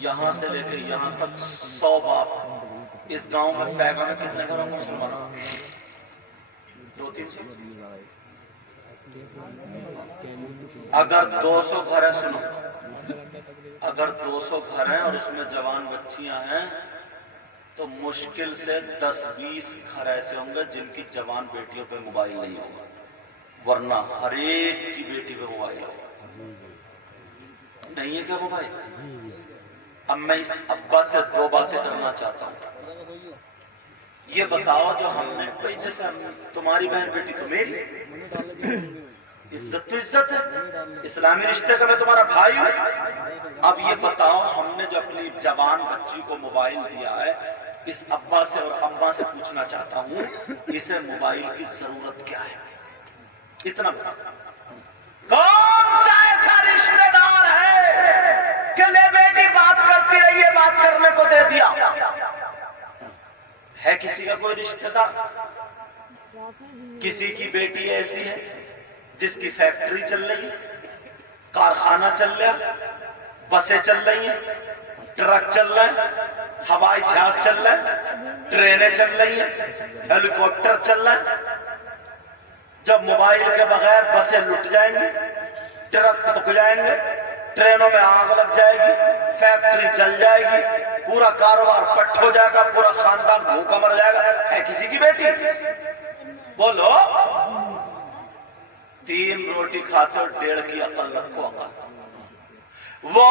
یہاں سے لے کے یہاں تک 100 باپ، اس گاؤں میں پیگا میں کتنے گھروں کو مسلمانوں؟ 200-300۔ اگر 200 گھر ہیں، سنو، اگر 200 گھر ہیں اور اس میں جوان بچیاں ہیں تو مشکل سے 10-20 گھر ایسے ہوں گے جن کی جوان بیٹیوں پہ موبائل نہیں ہوگا، ورنہ ہر ایک کی بیٹی پہ موبائل ہوگا۔ نہیں ہے کیا موبائل؟ اب میں اس ابا سے 2 باتیں کرنا چاہتا ہوں۔ یہ بتاؤ جو ہم نے، بھائی جیسے تمہاری بہن بیٹی تو میری، عزت تو عزت ہے، اسلامی رشتے کا میں تمہارا بھائی ہوں۔ اب یہ بتاؤ ہم نے جو اپنی جوان بچی کو موبائل دیا ہے، اس ابا سے اور اماں سے پوچھنا چاہتا ہوں اسے موبائل کی ضرورت کیا ہے؟ اتنا بتا، کون سا ایسا رشتہ دار ہے کہ لے بیٹی بات کرتی رہی ہے، بات کرنے کو دے دیا؟ ہے کسی کا کوئی رشتہ دار؟ کسی کی بیٹی ایسی ہے جس کی فیکٹری چل رہی ہے، کارخانہ چل رہا ہے، بسیں چل رہی ہیں، ٹرک چل رہے ہیں، ہوائی جہاز چل رہے ہیں، ٹرینیں چل رہی ہیں، ہیلی کاپٹر چل رہے ہیں؟ جب موبائل کے بغیر بسیں لٹ جائیں گی، ٹرک تھک جائیں گے، ٹرینوں میں آگ لگ جائے گی، فیکٹری جل جائے گی، پورا کاروبار پٹ ہو جائے گا، پورا خاندان بھوکا مر جائے گا، ہے کسی کی بیٹی؟ بولو۔ 3 روٹی کھاتے ہو، 1.5 کی عقل رکھو، عقل۔ وہ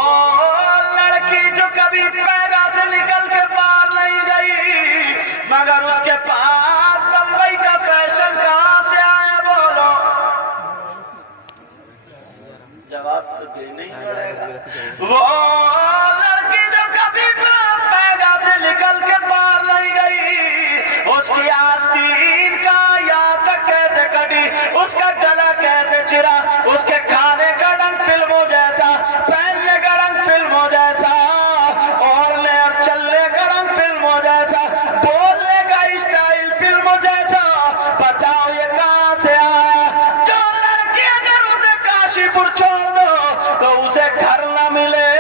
لڑکی جو کبھی پیدا سے نکل کے باہر نہیں گئی، مگر اس کے پاس بمبئی کا فیشن کہاں سے آیا؟ بولو، جواب تو دینا ہی پڑے گا۔ وہ لڑکی جو کبھی پیدا سے نکل کے باہر نہیں گئی، اس کی آستین کا یہاں تک کیسے کٹی، اس کا گلا کیسے چرا، اس کے کھانے کا ڈنگ فلموں جیسا، پہننے کا ڈنگ فلموں جیسا، اوڑھنے اور چلنے کا ڈنگ فلموں جیسا، بولنے کا اسٹائل فلموں جیسا، بتاؤ یہ کہاں سے آیا؟ جو لڑکی اگر اسے کاشی پور چھوڑ دو تو اسے گھر نہ ملے،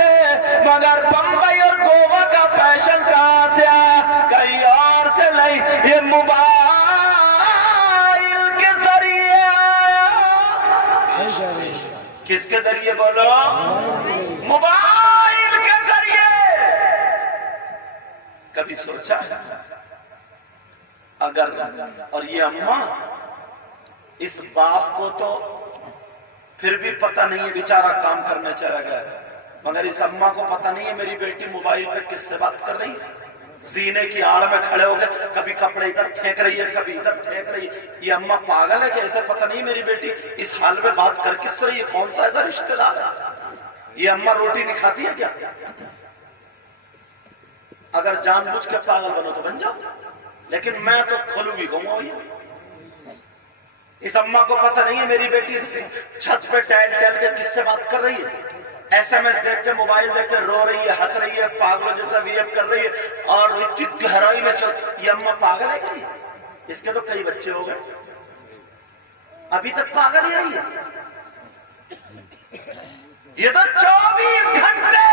مگر بمبئی اور گوا کا فیشن کہاں سے آیا؟ کہیں اور سے نہیں، یہ موبائل کے ذریعے آیا۔ کس کے ذریعے؟ بولو، موبائل کے ذریعے۔ کبھی سوچا ہے اگر، اور یہ اماں اس باپ کو تو پھر بھی پتہ نہیں ہے بیچارہ کام کرنے چلا گیا، مگر اس اماں کو پتہ نہیں ہے میری بیٹی موبائل پہ کس سے بات کر رہی ہے۔ سینے کی آڑ میں کھڑے ہو گئے، کبھی کپڑے ادھر پھینک رہی ہے، کبھی ادھر پھینک رہی ہے۔ یہ اماں پاگل ہے کہ ایسے پتہ نہیں میری بیٹی اس حال میں بات کر کس رہی ہے، کون سا ایسا رشتہ دار ہے؟ یہ اماں روٹی نہیں کھاتی ہے کیا؟ اگر جان بوجھ کے پاگل بنو تو بن جاؤ، لیکن میں تو کھولوں بھی گھوموں یہ۔ اس اماں کو پتہ نہیں ہے میری بیٹی چھت پہ ٹہل ٹہل کے کس سے بات کر رہی ہے، ایس ایم ایس دیکھ کے، موبائل دیکھ کے رو رہی ہے، ہنس رہی ہے، پاگلوں جیسا ویپ کر رہی ہے، اور اتنی گہرائی میں چل۔ یہ اماں پاگل ہے کیا؟ اس کے تو کئی بچے ہو گئے، ابھی تک پاگل ہی رہی ہے۔ یہ تو 24 گھنٹے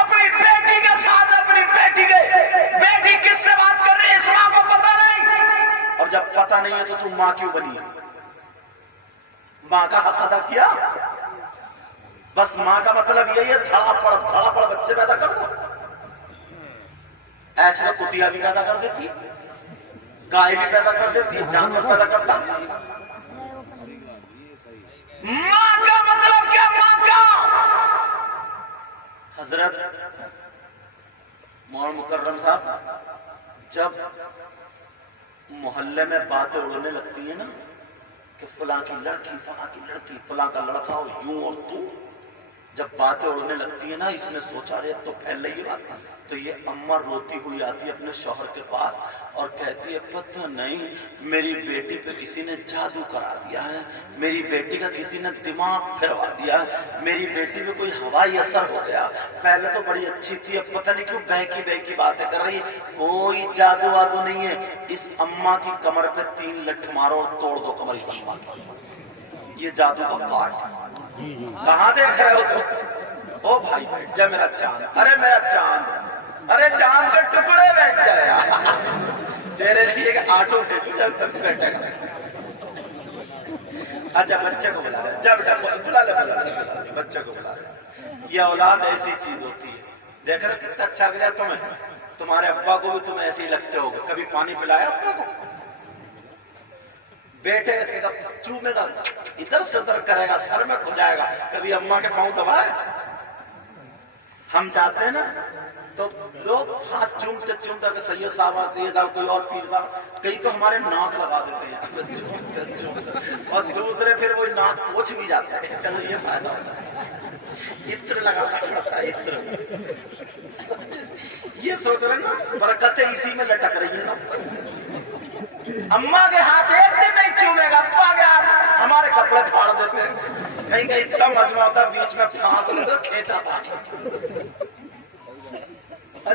اپنی بیٹی کے ساتھ، اپنی بیٹی کس سے بات کر رہی ہے اس ماں کو پتہ نہیں۔ اور جب پتہ نہیں ہے تو تم ماں کیوں بنی ہے؟ ماں کا حق ادا کیا؟ بس ماں کا مطلب یہی ہے دھڑا پڑ بچے پیدا کر دو۔ ایسے میں کتیا بھی پیدا کر دیتی، گائے بھی پیدا کر دیتی، جانور پیدا کرتا۔ ماں کا مطلب کیا؟ ماں کا حضرت مولانا مکرم صاحب جب محلے میں باتیں اڑنے لگتی ہیں نا کہ فلاں کی لڑکی، فلاں کی لڑکی، فلاں کا لڑکا اور یوں اور تو، جب باتیں اڑنے لگتی ہیں نا، اس نے سوچا رہے تو پھیل رہی ہے بات، تو یہ اماں روتی ہوئی آتی ہے اپنے شوہر کے پاس اور کہتی ہے پتہ نہیں میری بیٹی پہ کسی نے جادو کرا دیا ہے، میری بیٹی کا کسی نے دماغ پھروا دیا ہے، میری بیٹی پہ کوئی ہوائی اثر ہو گیا، پہلے تو بڑی اچھی تھی، اب پتہ نہیں کیوں بہکی باتیں کر رہی ہے۔ کوئی جادو وادو نہیں ہے، اس اماں کی کمر پہ 3 لٹھ مارو اور توڑ دو کمر اس اماں کی، یہ جادو کا پارٹ ہے۔ کہاں دیکھ رہے ہو تم؟ او بھائی بیٹھ جا میرا چاند، ارے میرا چاند، ارے چاند کے ٹکڑے بیٹھ جائے، تیرے لیے ایک آٹو بھیجو جب تک بیٹھے گا۔ اچھا بچے کو بلا رہے، جب بلا لے بچے کو بلا رہے۔ یہ اولاد ایسی چیز ہوتی ہے، دیکھ رہے کتنا اچھا لگ رہا ہے تمہیں، تمہارے ابا کو بھی تم ایسے ہی لگتے ہوگے، کبھی پانی پلایا ابا کو؟ بیٹے کا چومے گا، ادھر سے ادھر کرے گا، سر میں کھجائے گا، کبھی اماں کے پاؤں دبائے؟ ہم جاتے ہیں نا تو لوگ ہاتھ چومتے چومتے کہ سید صاحب کوئی اور پیر صاحب، کئی تو ہمارے ناک لگا دیتے ہیں اور دوسرے پھر وہی ناک پوچھ بھی جاتے ہیں، چلو یہ فائدہ ہوتا ہے، عطر لگانا پڑتا ہے، عطر۔ یہ سوچ رہے نا برکتیں اسی میں لٹک رہی ہیں سب۔ اماں کے ہاتھ ایک دن نہیں چومے گا، ابا کے ہاتھ ہمارے کپڑے پھاڑ دیتے ہیں، کہیں کہیں اتنا مجمع ہوتا ہے بیچ میں پھانس لیتے کھینچا تھا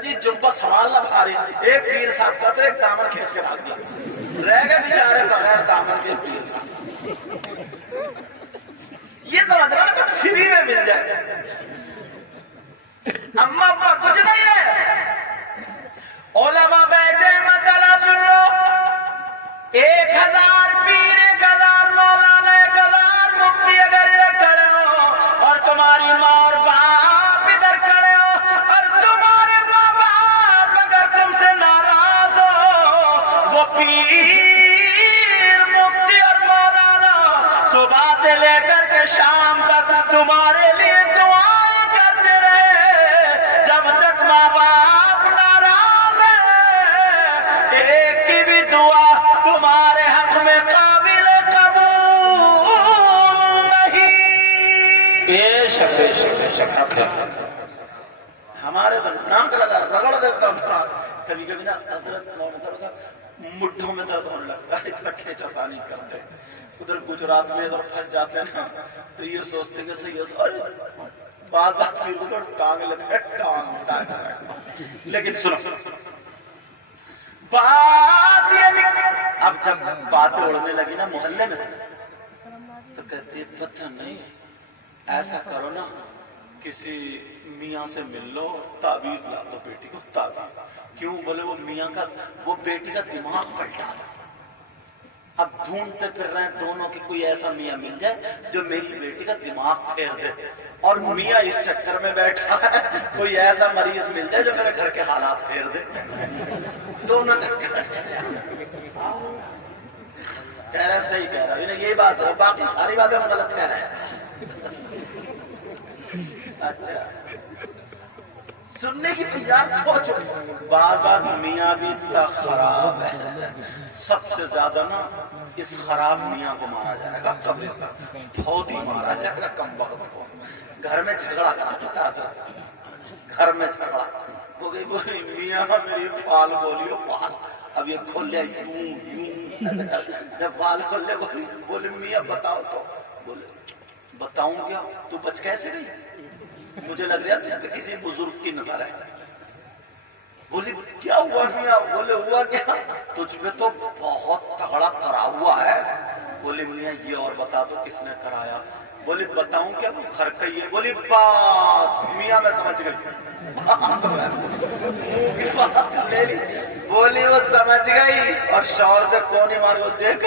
جی جمبہ سوال نہ بھاری۔ ایک پیر صاحب کا تو ایک دامن کھینچ کے بھاگ گیا، رہ گئے بیچارے بغیر دامن کے پیر صاحب۔ یہ سمجھ رہا نا فری میں مل جائے، اماں ابا کچھ نہیں رہے۔ علماء بیٹھے مسئلہ سن لو، 1000 پیر، 1000 مولانا، 1000 مفتی اگر ادھر کھڑے ہو اور تمہاری ماں اور باپ ادھر کھڑے ہو اور تمہارے ماں باپ اگر تم سے ناراض ہو، وہ پیر، مفتی اور مولانا صبح سے لے کر کے شام تک تمہارے لیے دعائیں کرتے رہے، جب تک ماں باپ ناراض ہے ایک کی بھی دعا تمہارے حق میں قابل قبول نہیں۔ بے شک بے شک بے شک، ہمارے تو ناک لگا رگڑ دیتا ہوں، کبھی کبھی نا حضرت مولانا صاحب مٹھوں میں درد ہونے لگتا ہے، اتنا کھینچا پانی کرتے ہیں۔ ادھر گجرات میں ادھر پھنس جاتے ہیں نا تو یہ سوچتے ہیں کہ سید ارے بات پیر کو تو ٹانگ لیتے ہیں، ٹانگ۔ لیکن سنو بات یہ، اب جب باتیں اڑنے لگی نا محلے میں تو کہتے ہیں پتہ نہیں ایسا کرو نا کسی میاں سے مل لو، تعویذ لا دو بیٹی کو، تعویذ۔ کیوں؟ بولے وہ میاں کا، وہ بیٹی کا دماغ پلٹا دو۔ اب ڈھونڈتے پھر رہے ہیں دونوں کی کوئی ایسا میاں مل جائے جو میری بیٹی کا دماغ پھیر دے، اور میاں اس چکر میں بیٹھا ہے کوئی ایسا مریض مل جائے جو میرے گھر کے حالات پھیر دے، دونوں چکر کہہ رہے صحیح کہہ رہا ہے، یہی بات ہے، باقی ساری باتیں ہم غلط کہہ رہے ہیں۔ اچھا سننے کی تو یار سوچ بعض میاں بھی اتنا خراب ہے سب سے زیادہ نا اس خراب میاں کو مارا جائے گا قبر سے بہت ہی مارا جائے گا کم وقت کو گھر میں جھگڑا کرا تھا گھر میں جھگڑا وہ گئی بولی میاں میری فال بولیو فال اب یہ کھولے یوں جب فال کھولے بولی میاں بتاؤ تو بولے بتاؤں کیا تو بچ کیسے گئی مجھے لگ رہا تم پہ کسی بزرگ کی نظر ہے بولی کیا ہوا میاں بولے ہوا کیا تجھ پہ تو بہت تگڑا کرا ہوا ہے بولی میاں یہ اور بتا دو کس نے کرایا بولی بتاؤں کیا وہ گھر کا ہی ہے بولی باس میاں میں سمجھ گئی بولی وہ سمجھ گئی اور شوہر سے کون ہی مار کو دیکھ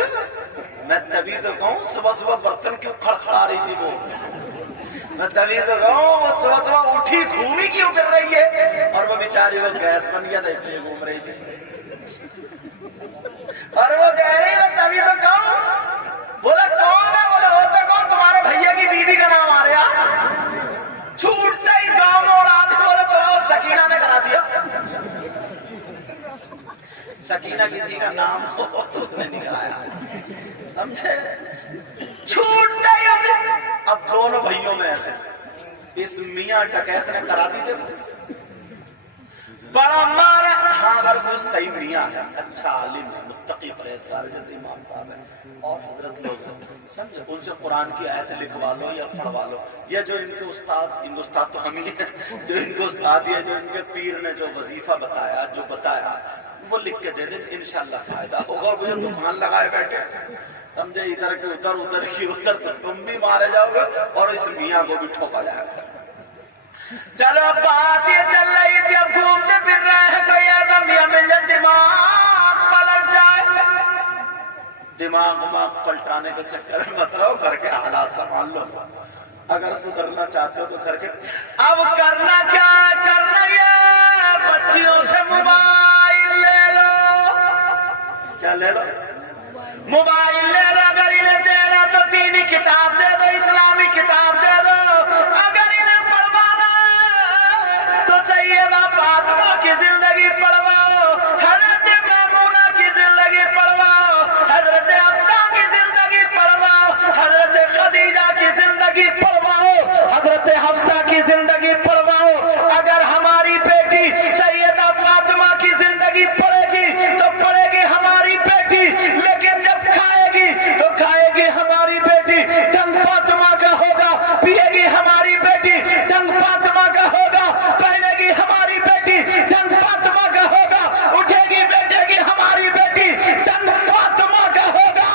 میں تبھی تو کہوں صبح صبح برتن کیوں کھڑکھڑا رہی تھی وہ میں تبھی تو کہوں وہ صبح صبح اٹھی گھومی کیوں کر رہی ہے اور وہ بیچاری وہ گیس بن گیا تھا اس لیے گھوم رہی تھی اور وہ کہہ رہی میں تبھی تو کہوں بولا کون ہے بولے ہوتا کون تمہارے بھیا کی بیوی کا نام آ رہا چھوٹتا ہی گاؤں میں اڑا دے بولے تو سکینہ نے کرا دیا سکینہ کسی کا نام ہو تو اس نے نہیں کرایا سمجھے چھوٹتا ہی ہوتے اب دونوں بھائیوں میں ایسے اس میاں ڈکیت نے کرا دی تھے بڑا مارا ہاں اگر کوئی صحیح میاں ہے اچھا عالم ہے متقی پرہیزگار جیسے امام صاحب ہیں اور حضرت لوگ ہیں سمجھے ان سے قرآن کی آیت لکھوا لو یا پڑھوا لو یا جو ان کے استاد تو ہم ہی ہیں جو ان کے استاد یا جو ان کے پیر نے جو وظیفہ بتایا جو بتایا وہ لکھ کے دے دیں انشاءاللہ فائدہ ہوگا اور مجھے طوفان لگائے بیٹھے سمجھے ادھر کی ادھر ادھر کی ادھر تو تم بھی مارے جاؤ گے اور اس میاں کو بھی ٹھوکا جائے گا چلو بات یہ چل رہی تھی اب گھومتے پھر رہے ہیں کوئی ایسا میاں مل جائے دماغ پلٹ جائے دماغ پلٹانے کے چکر میں مت رہو گھر کے حالات سنبھال لو اگر سدھرنا چاہتے ہو تو گھر کے اب کرنا کیا کرنا یہ بچیوں سے موبائل لے لو کیا لے لو موبائل لے لو اگر انہیں دینا تو دینی کتاب دے دو اسلامی کتاب دے دو اگر انہیں پڑھوانا تو سیدہ فاطمہ کی زندگی پڑھواؤ حضرت میمونہ کی زندگی پڑھواؤ حضرت حفصہ کی زندگی پڑھواؤ حضرت خدیجہ کی زندگی پڑھواؤ حضرت حفصہ کی زندگی پڑھواؤ اگر ہماری بیٹی سیدہ فاطمہ کی زندگی پڑھے گی تو پڑھے گی ہماری بیٹی لیکن جب کھائے گی تو کھائے گی ہماری بیٹی ڈنگ فاطمہ کا ہوگا پیے گی ہماری بیٹی ڈنگ فاطمہ کا ہوگا پہنے گی ہماری بیٹی ڈنگ فاطمہ کا ہوگا اٹھے گی بیٹھے گی ہماری بیٹی ڈنگ فاطمہ کا ہوگا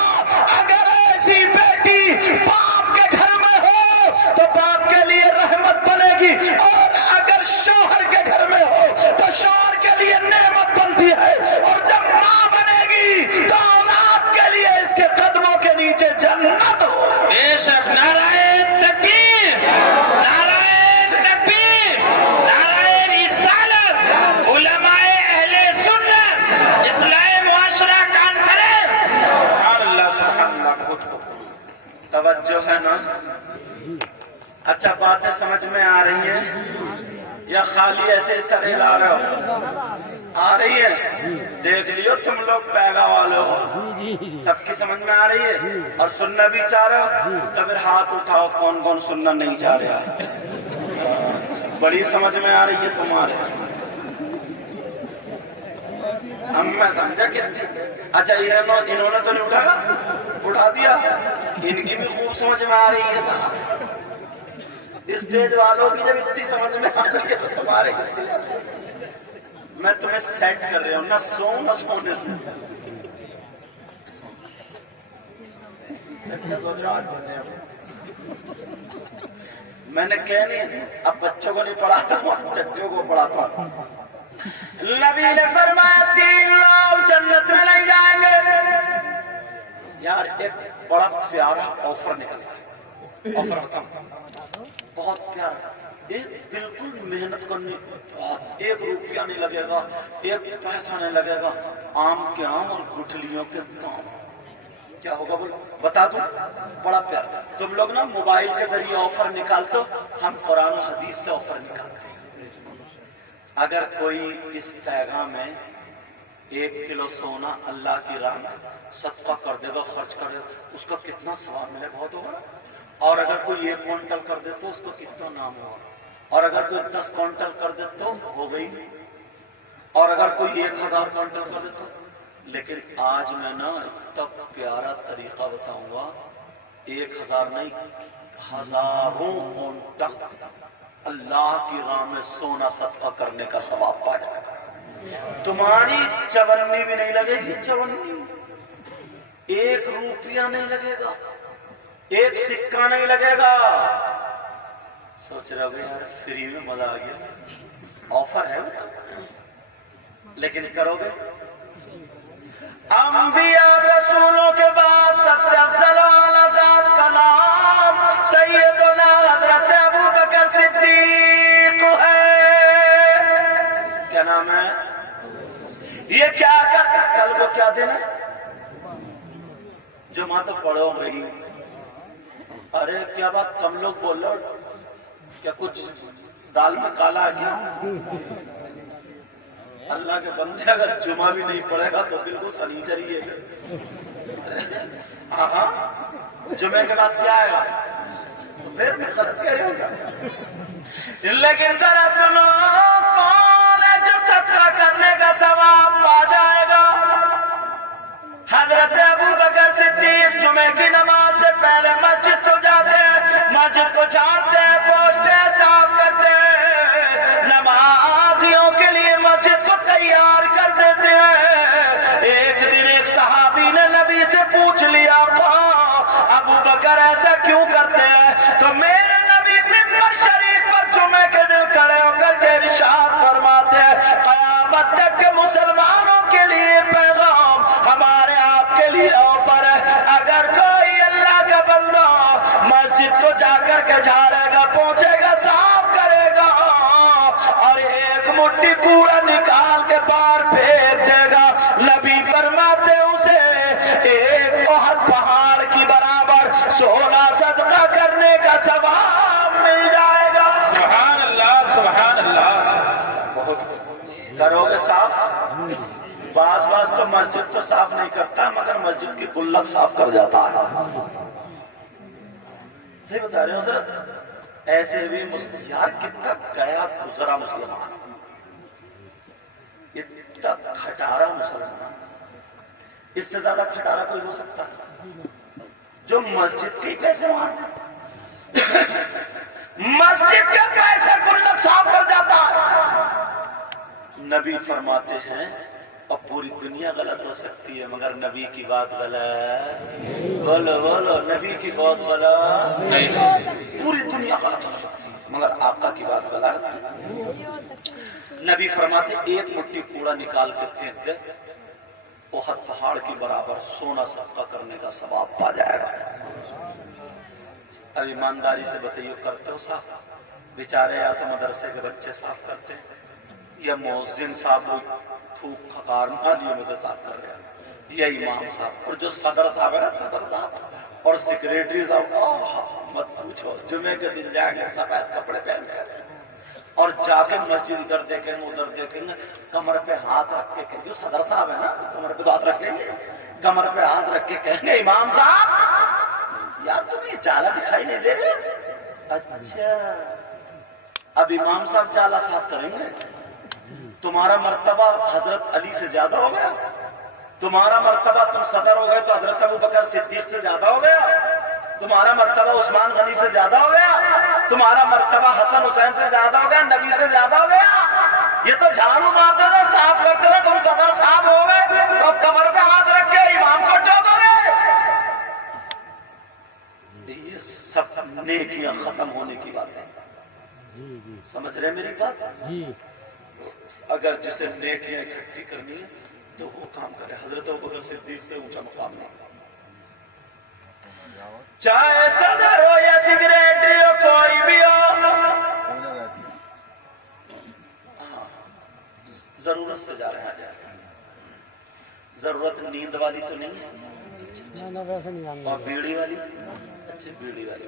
اگر ایسی بیٹی باپ کے گھر میں ہو تو باپ کے لیے رحمت بنے گی اور اگر شوہر کے گھر میں ہو تو شوہر کے لیے نعمت بنتی ہے اور جب ماں بنے گی تو اولاد کے لیے اس کے قدموں کے نیچے جنت ہو بے شک نعرہ تکبیر نعرہ تکبیر نعرہ رسالت علماء اہل سنت اصلاح معاشرہ کانفرنس سبحان اللہ خود توجہ ہے نا اچھا باتیں سمجھ میں آ رہی ہیں یا خالی ایسے سر ہلا رہے ہو آ رہی ہے دیکھ لیو تم لوگ پیگا والے ہو سب کی سمجھ میں آ رہی ہے اور سننا بھی چاہ رہے ہو تو پھر ہاتھ اٹھاؤ کون کون سننا نہیں چاہ رہا بڑی سمجھ میں آ رہی ہے تمہارے ہم میں سمجھا کتنی اچھا انہوں نے تو نہیں اٹھا اٹھا دیا ان کی بھی خوب سمجھ میں آ رہی ہے اسٹیج والوں کی جب اتنی سمجھ میں آ رہی ہے تو تمہارے کتنی میں تمہیں سیٹ کر رہا ہوں نہ سو نہ سونے میں نے کہہ نہیں اب بچوں کو نہیں پڑھاتا ہوں چچوں کو پڑھاتا ہوں نبی نے فرمایا 3 لوگ جنت میں نہیں جائیں گے یار ایک بڑا پیارا آفر نکلا آفر بتاؤں بہت پیارا بالکل محنت کرنی بہت 1 روپیہ نہیں لگے گا 1 پیسہ نہیں لگے گا آم کے آم اور گٹھلیوں کے دام کیا ہوگا بولو بتا دوں بڑا پیارا تم لوگ نا موبائل کے ذریعے آفر نکالتے ہو ہم قرآن و حدیث سے آفر نکالتے ہیں. اگر کوئی اس پیغام میں 1 کلو سونا اللہ کی راہ میں صدقہ کر دے گا, خرچ کر دے گا, اس کا کتنا ثواب ملے, بہت ہوگا. اور اگر کوئی 1 کوئنٹل کر دے تو اس کو کتنا نام ہوگا. اور اگر کوئی 10 کوئنٹل کر دے تو ہو گئی. اور اگر کوئی 1000 کوئنٹل کر دے تو. لیکن آج میں نا اتنا پیارا طریقہ بتاؤں گا, 1000 نہیں, ہزاروں کوئنٹل اللہ کی راہ میں سونا صدقہ کرنے کا ثواب پا جائے گا. تمہاری چونی بھی نہیں لگے گی, چونی 1 روپیہ نہیں لگے گا, 1 سکہ نہیں لگے گا. سوچ رہے ہو یار فری میں مزہ آ گیا, آفر ہے لیکن کرو گے. انبیاء رسولوں کے بعد سب سے افضل اعلیٰ ذات کا نام سیدنا حضرت ابوبکر صدیق ہے. کیا نام ہے؟ یہ کیا کل کو کیا دن ہے؟ جمعہ تو پڑھو گئی. ارے کیا بات کم لوگ بول رہے ہو, کیا کچھ دال میں کالا ہے کیا؟ اللہ کے بندے اگر جمعہ بھی نہیں پڑھے گا تو بالکل سنیچر ہی ہے. ہاں ہاں, جمعے کے بعد کیا آئے گا؟ پھر میں غلط کہہ رہا ہوں. لیکن ذرا سنو, کون ہے جو صدقہ کرنے کا ثواب پا جائے گا؟ حضرت ابوبکر صدیق جمعے کی نماز سے پہلے مسجد کو جاتے ہیں, مسجد کو جھاڑتے ہیں, پوچھتے ہیں, صاف کرتے ہیں, نمازیوں کے لیے مسجد کو تیار کر دیتے ہیں. ایک دن ایک صحابی نے نبی سے پوچھ لیا, ابوبکر ایسا کیوں کرتے ہیں؟ تو میرے نبی منبر شریف پر جمعے کے دن کھڑے ہو کر کے ارشاد فرماتے ہیں, قیامت تک کے مسلمانوں کے لیے پیغام ہمارے آپ کے لیے آفر ہے. اگر کوئی اللہ کا بندہ مسجد کو جا کر کے جھاڑے گا, پہنچے گا, صاف کرے گا, اور 1 مٹھی کوڑا نکال کے باہر پھینک دے گا, نبی فرماتے اسے 1 احد پہاڑ کی برابر سونا صدقہ کرنے کا ثواب مل جائے گا. سبحان اللہ, سبحان اللہ. بہت کرو گے صاف. بعض تو مسجد کو صاف نہیں کرتا مگر مسجد کی گلک صاف کر جاتا ہے. صحیح بتا رہے ہو حضرت. ایسے بھی یار کتنا گیا گزرا مسلمان, اتنا کھٹارا مسلمان, اس سے زیادہ کھٹارا کوئی ہو سکتا ہے جو مسجد کے پیسے مارتا, مسجد کے پیسے گلک صاف کر جاتا ہے. نبی فرماتے ہیں اب پوری دنیا غلط ہو سکتی ہے مگر نبی کی بات غلط. بولو بولو, نبی کی بات غلط نہیں. پوری دنیا غلط ہو سکتی ہے مگر آقا کی بات غلط. نبی فرماتے 1 مٹھی کوڑا نکال کے پھینک دے, احد پہاڑ کی برابر سونا صدقہ کرنے کا ثواب پا جائے گا. اب ایمانداری سے بتائیے, کرتے ہو صاف؟ بیچارے یا تو مدرسے کے بچے صاف کرتے ہیں, یا مؤذن صاحب تھوک خکار نالیوں میں سے صاف کر رہے ہیں, یا امام صاحب, اور جو صدر صاحب ہے نا, صدر صاحب اور سیکریٹری صاحب, مت پوچھو, جمعے کے دن جائیں گے سفید کپڑے پہن کر اور جا کے مسجد ادھر دیکھیں گے ادھر دیکھیں گے, کمر پہ ہاتھ رکھ کے جو صدر صاحب ہے نا, کمر پہ تو ہاتھ رکھیں گے, کمر پہ ہاتھ رکھ کے کہیں گے امام صاحب یار تمہیں یہ چالا دکھائی نہیں دے رہے؟ اچھا, اب امام صاحب چالا صاف کریں گے. تمہارا مرتبہ حضرت علی سے زیادہ ہو گیا, تمہارا مرتبہ تم صدر ہو گئے تو حضرت ابوبکر صدیق سے زیادہ ہو گیا, تمہارا مرتبہ عثمان غنی سے زیادہ ہو گیا, تمہارا مرتبہ حسن حسین سے زیادہ ہو گیا, نبی سے زیادہ ہو گیا. یہ تو جھاڑو مارتے تھے, صاف کرتے تھے, تم صدر صاحب ہو گئے تو اب کمر پہ ہاتھ رکھ کے امام کو ٹوک دو گے. یہ سب نیکیاں ختم ہونے کی بات ہے. سمجھ رہے میری بات؟ اگر جسے نیکیاں اکٹھی کرنی ہے تو وہ کام کرے. حضرت ابوبکر صدیق سے اونچا مقام نہیں, چاہے صدر ہو یا سیکریٹری ہو, کوئی بھی ہو, ضرورت سے جا رہے ہیں. ضرورت نیند والی تو نہیں ہے, اور بیڑی والی, اچھا بیڑی والی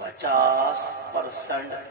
50%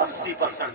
80%।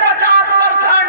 50%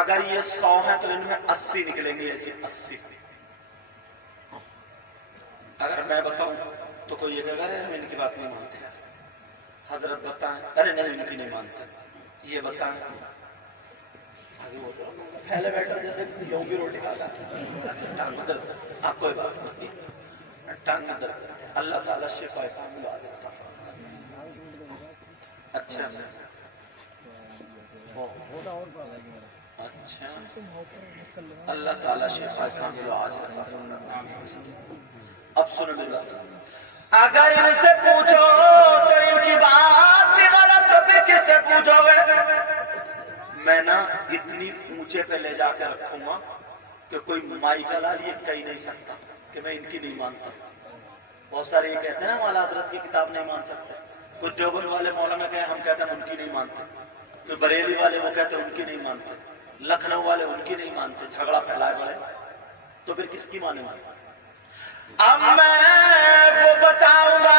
اگر یہ 100 ہیں تو ان میں 80 نکلیں گے ایسی 80. اگر میں بتاؤں تو کوئی یہ کہے گا ارے ہم ان کی بات نہیں مانتے. حضرت بتائیں ارے نہیں ان کی نہیں مانتے. یہ بتائیں پہلے بیٹر جیسے گیہوں کی روٹی کھاتا ٹانگ ادھر. آپ کوئی بات نہیں ٹانگ ادھر. اللہ تعالیٰ شفا کامل دعا دیتا. اچھا اچھا اللہ تعالیٰ شفا کامل آج دیتا. اب سنو میری بات. اگر ان سے پوچھو تو ان کی بات بھی غلط تو پھر کس سے پوچھو گے؟ میں نا اتنی اونچے پہ لے جا کے رکھوں گا کہ کوئی مائی کا لال یہ کہہ نہیں سکتا کہ میں ان کی نہیں مانتا. بہت سارے یہ کہتے ہیں نا والا حضرت کی کتاب نہیں مان سکتے. کچھ دیوبند والے مولانا کہے ہم کہتے ہیں ان کی نہیں مانتے. جو بریلی والے وہ کہتے ہیں ان کی نہیں مانتے. لکھنؤ والے ان کی نہیں مانتے. جھگڑا پھیلائے بڑے تو پھر کس کی مانیں گے؟ اب میں وہ بتاؤں گا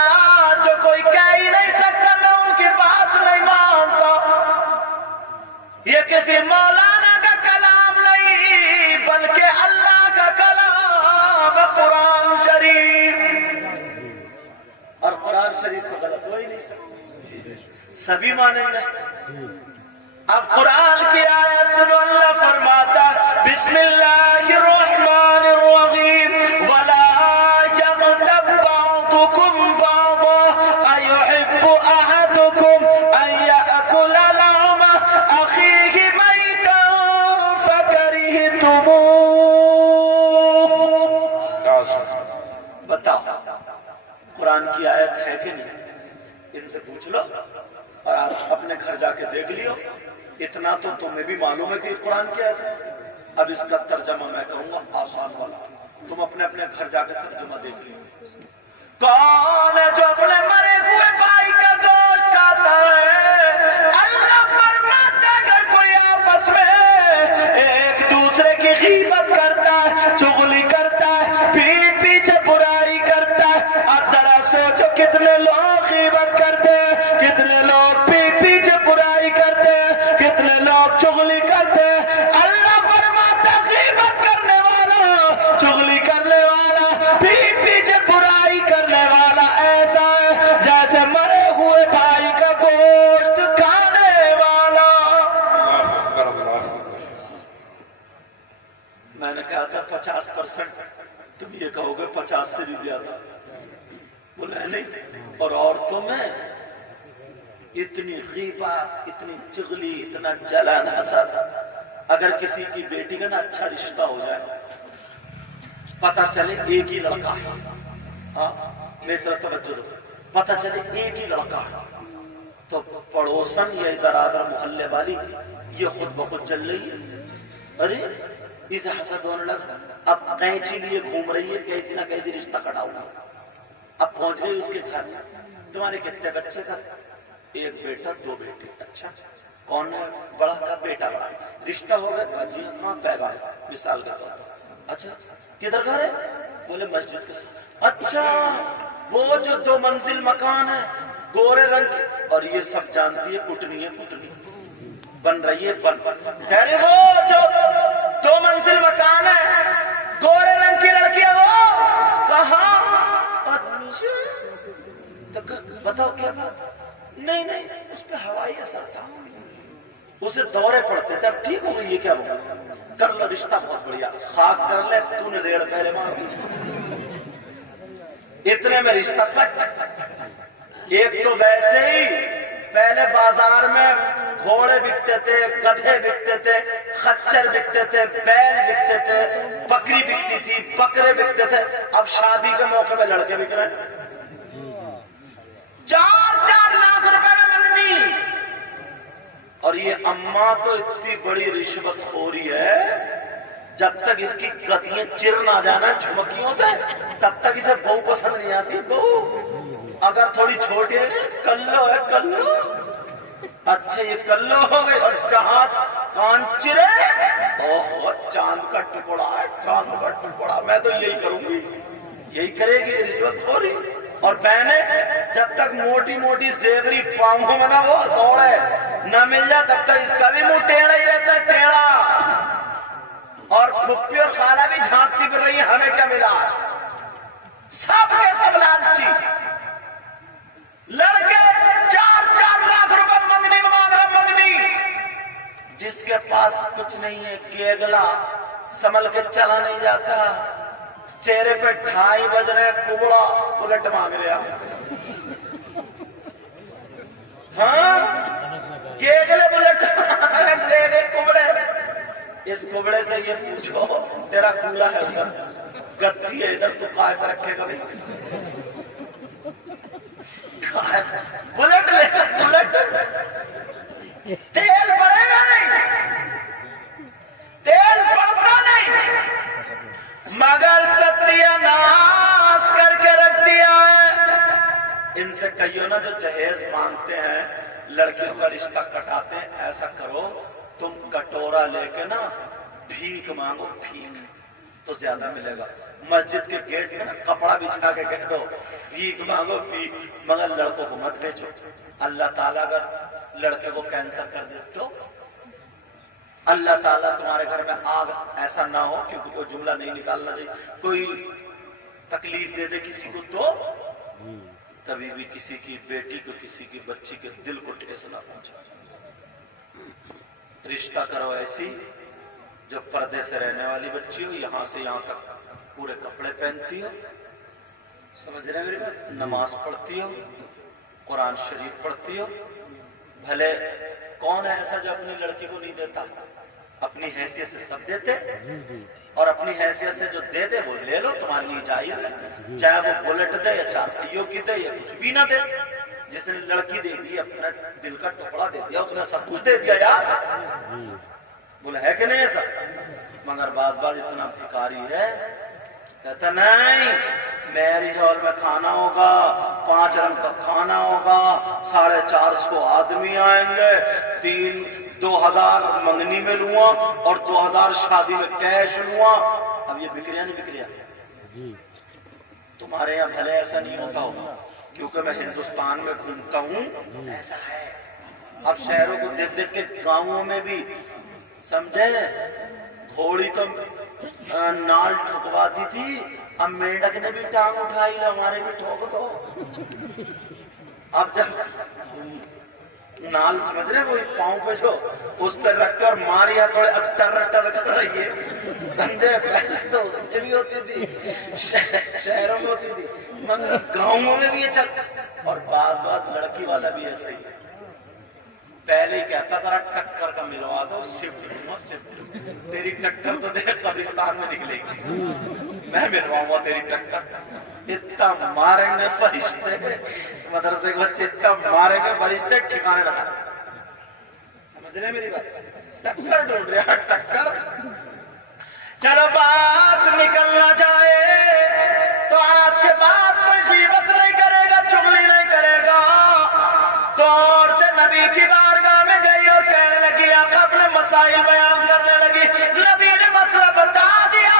جو کوئی کہہ ہی نہیں سکتا میں ان کی بات نہیں مانتا. یہ کسی مولانا کا کلام نہیں بلکہ اللہ کا کلام قرآن شریف. اور قرآن شریف تو غلط ہو ہی نہیں سکتا. سبھی مانیں گے. اب قرآن کی آیت سنو. اللہ فرماتا بسم اللہ الرحمن الرحیم ولا یغتب بعضکم بعضا ایحب احدکم ان یأکل لحم اخیہ میتا فکرہتموہ. بتاؤ قرآن کی آیت ہے کہ نہیں؟ ان سے پوچھ لو اور آپ اپنے گھر جا کے دیکھ لیو. اتنا تو تمہیں بھی معلوم ہے کہ قرآن کیا ہے. اب اس کا ترجمہ میں کہوں گا آسان والا. تم اپنے اپنے گھر جا کے ترجمہ دیکھ لیو. کون ہے جو اپنے مرے ہوئے بھائی کا گوشت کھاتا ہے؟ اللہ فرماتا اگر کوئی آپس میں ایک دوسرے کی غیبت کرتا ہے چغلی کرتا ہے پیٹ پیچھے برائی کرتا ہے. اب ذرا سوچو کتنے لوگ غیبت کرتے ہیں کتنے لوگ پیٹ پیچھے برائی کرتے ہیں کتنے لوگ چغلی کرتے ہیں. اللہ فرماتا غیبت کرنے والا چغلی کرنے والا پیٹ پیچھے برائی کرنے والا ایسا ہے جیسے مرے ہوئے بھائی کا گوشت کھانے والا. میں نے کہا تھا 50%. تم یہ کہو گے 50 سے بھی زیادہ. بولے نہیں. اور عورتوں میں اتنی غیبت اتنی چغلی اتنا جلن حسد. اگر کسی کی بیٹی کا نا اچھا رشتہ ہو جائے پتہ چلے ایک ہی لڑکا ہے. ہاں میری طرف توجہ دو. پتہ چلے ایک ہی لڑکا ہے تو پڑوسن یا ادھر ادھر محلے والی یہ خود بخود چل رہی ہے. ارے اسے حسد ہونے لگا. اب قینچی لیے گھوم رہی ہے کیسی نہ کیسی رشتہ کٹا ہوا. اب پہنچ گئی اس کے گھر. تمہارے کتنے بچے کا؟ ایک بیٹا 2 بیٹے. اچھا کون ہے بڑا کا؟ بیٹا بڑا. رشتہ ہو گیا؟ جی ہاں پیغام مثال کے طور پر. اچھا کدھر گھر ہے؟ بولے مسجد کے ساتھ. اچھا وہ جو 2 منزل مکان ہے گورے رنگ کی اور یہ سب جانتی ہے کٹنی ہے کٹنی بن رہی ہے بن. کہہ رہے وہ جو 2 منزل مکان ہے گورے رنگ کی لڑکی ہے وہ کہاں؟ اچھا تو بتاؤ کیا بات؟ نہیں نہیں اس پہ ہوائی اثر تھا اسے دورے پڑتے تھے. اب ٹھیک ہو گئی. یہ کیا ہوا؟ کر لو رشتہ بہت بڑھیا. خاک کر لے تو نے ریڑھ پہلے مار دی. اتنے میں رشتہ کٹ. ایک تو ویسے ہی پہلے بازار میں گھوڑے بکتے تھے گدھے بکتے تھے خچر بکتے تھے بیل بکتے تھے بکری بکتی تھی بکرے بکتے تھے. اب شادی کے موقع میں لڑکے بک رہے ہیں. 4 لاکھ روپے میں منگنی. اور یہ اماں تو اتنی بڑی رشوت خوری ہے جب تک اس کی گدیاں چر نہ جانا جھمکیوں سے تب تک اسے بہو پسند نہیں آتی. بہو اگر تھوڑی چھوٹی ہے کلو ہے کلو. اچھا یہ کلو ہو گئی اور جہاں کان چرے اوہ چاند کا ٹکڑا ہے چاند کا ٹکڑا. میں تو یہی کروں گی. یہی کرے گی رشوت خوری. اور بہنیں جب تک موٹی موٹی زیوری پاؤں میں نہ وہ دوڑے نہ مل جائے تب تک اس کا بھی منہ ٹیڑھا ہی رہتا ہے ٹیڑھا. اور پھپھی اور خالہ بھی جھانکتی پھر رہی ہے ہمیں کیا ملا. سب کے سب لالچی. لڑکے 4 لاکھ روپے منگنی میں مانگ رہے منگنی. جس کے پاس کچھ نہیں ہے گیگلا سنبھل کے چلا نہیں جاتا, چہرے پہ 2:30 بج رہے کبڑا بلٹ مانگ رہا. ہاں گیگلے بلٹ گیگلے کبڑے. اس کبڑے سے یہ پوچھو تیرا کولا ہے ادھر, گدی ہے ادھر, تو کائے پر رکھے گا بھائی؟ بلٹ لے کر بلٹ, تیل پڑے گا نہیں, تیل پڑتا نہیں, مگر ستیہ ناس کر کے رکھ دیا ہے. ان سے کہیو نا جو جہیز مانگتے ہیں لڑکیوں کا رشتہ کٹاتے ہیں, ایسا کرو تم کٹورا لے کے نا بھیک مانگو, بھیک تو زیادہ ملے گا. مسجد کے گیٹ میں نا کپڑا بچھا کے کہہ دو بھیک مانگو بھیک, مگر لڑکوں کو مت بیچو. اللہ تعالیٰ اگر لڑکے کو کینسر کر دے تو اللہ تعالیٰ تمہارے گھر میں آگ ایسا نہ ہو, کیونکہ کوئی جملہ نہیں نکالنا چاہیے, کوئی تکلیف دے دے کسی کو تو کبھی بھی کسی کی بیٹی کو کسی کی بچی کے دل کو ٹھیس نہ پہنچا. رشتہ کرو ایسی جو پردے سے رہنے والی بچی ہو, یہاں سے یہاں تک پورے کپڑے پہنتی ہو, سمجھ رہے میری بات, نماز پڑھتی ہو, قرآن شریف پڑھتی ہو. بھلے کون ہے ایسا جو اپنی لڑکی کو نہیں دیتا؟ اپنی حیثیت سے سب دیتے, اور اپنی حیثیت سے جو دے دے وہ لے لو, تمہاری لیے جائز ہے. چاہے وہ بلٹ دے یا 4 پہیوں کی دے یا کچھ بھی نہ دے. جس نے لڑکی دے دی اپنا دل کا ٹکڑا دے دیا, اس نے سب کچھ دے دیا یار. بولے ہے کہ نہیں ایسا؟ مگر بعض اتنا بھکاری ہے, کہتا نہیں میرج ہال میں کھانا ہوگا, 5 رنگ کا کھانا ہوگا, 450 آدمی آئیں گے, 2000 منگنی میں لوں گا اور 2000 شادی میں کیش لوں گا. اب یہ بکریاں نہیں بکریاں, تمہارے یہاں بھلے ایسا نہیں ہوتا ہوگا کیونکہ میں ہندوستان میں گھومتا ہوں, ایسا ہے. اب شہروں کو دیکھ دیکھ کے گاؤں میں بھی سمجھے, گھوڑی تو نال ٹھکواتی تھی, اب میںڈک نے بھی ٹانگ اٹھائی, ہمارے بھی ٹھوک دو. اب جب نال سمجھ رہے وہی پاؤں پہ جو اس پہ رکھ کے اور ماریا تھوڑے اب ٹر کر رہی ہے. دھندے پہلے تو یہ بھی ہوتی تھی, شہروں میں ہوتی تھی, مگر گاؤں میں بھی یہ چل. اور بعض لڑکی والا بھی ایسا ہی, پہلے ہی کہتا تھا ٹکر کا ملوا دو, شفٹ تیری ٹکر تو دیکھ قبرستان میں نکلے گی, میں ملواؤں گا تیری ٹکر. اتنا ماریں گے فرشتے, مدرسے کے بچے اتنا ماریں گے فرشتے ٹھکانے لگا. سمجھ رہے میری بات؟ ٹکر ڈھونڈ رہے ہیں, ٹکر. چلو بات نکلنا چاہے تو آج کے بعد کوئی غیبت نہیں کرے گا, چغلی نہیں کرے گا. تو عورتیں نبی کی بارگاہ میں گئی اور کہنے لگی, آقا اپنے مسائل بیان کرنے لگی. نبی نے مسئلہ بتا دیا.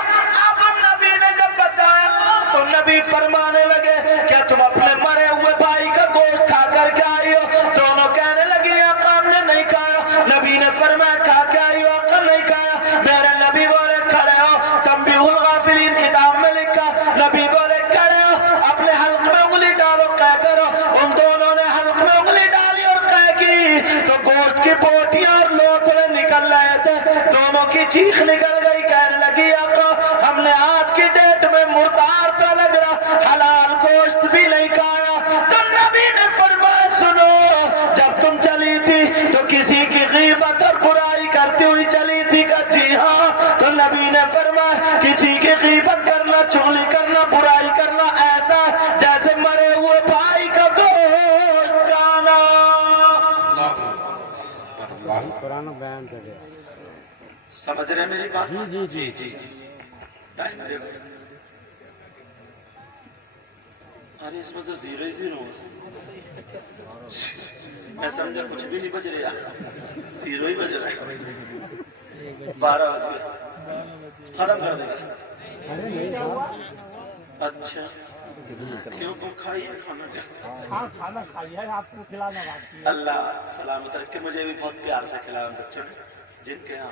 اب نبی نے جب بتایا تو نبی فرمانے لگے, کیا تم اپنے مرے ہوئے بھائی کا گوشت کھا کر کے آئی ہو؟ دونوں کہنے لگی, آقا ہم نے نہیں کھایا. نبی نے فرمایا, کھا کے آئی ہو؟ آقا نہیں کھایا. میرے نبی بولے کھڑے ہو, تنبیہ الغافلین کتاب میں لکھا. نبی بولے کھڑے ہو, اپنے حلق میں انگلی ڈالو, کہہ کرو. ان دونوں نے حلق میں انگلی ڈالی اور کہہ کی تو گوشت کی بوٹیاں اور لوتھڑے نکل رہے تھے. دونوں کی چیخ نکل گئی, کہنے لگی, آقا ہم نے آج کی ڈیٹ میں مردار تو لگ رہا, حلال گوشت بھی نہیں کھایا. تو نبی نے فرمایا, سنو, جب تم چلی تھی تو کسی کی غیبت اور برائی کرتی ہوئی چلی تھی؟ کہ جی ہاں. تو نبی نے فرمایا, کسی کی غیبت کرنا, چغلی کرنا, برائی کرنا ایسا جیسے مرے ہوئے بھائی کا گوشت کھانا. قرآن بیان کرے. سمجھ رہے میری بات؟ جی جی جی. ٹائم دیکھو, ارے اس میں تو 0 ہی 0 میں سمجھا کچھ بھی نہیں بج رہا, 0 ہی بج رہا ہے. 12 بج گئے, ختم کر دے گا. اچھا کیوں کو کھائیے کھانا, ہاں کھانا کھائیے, آپ کو کھلانا باقی ہے. اللہ سلامت رکھے. مجھے بھی بہت پیار سے کھلایا بچوں نے, جن کے یہاں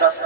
10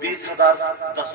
20,000 10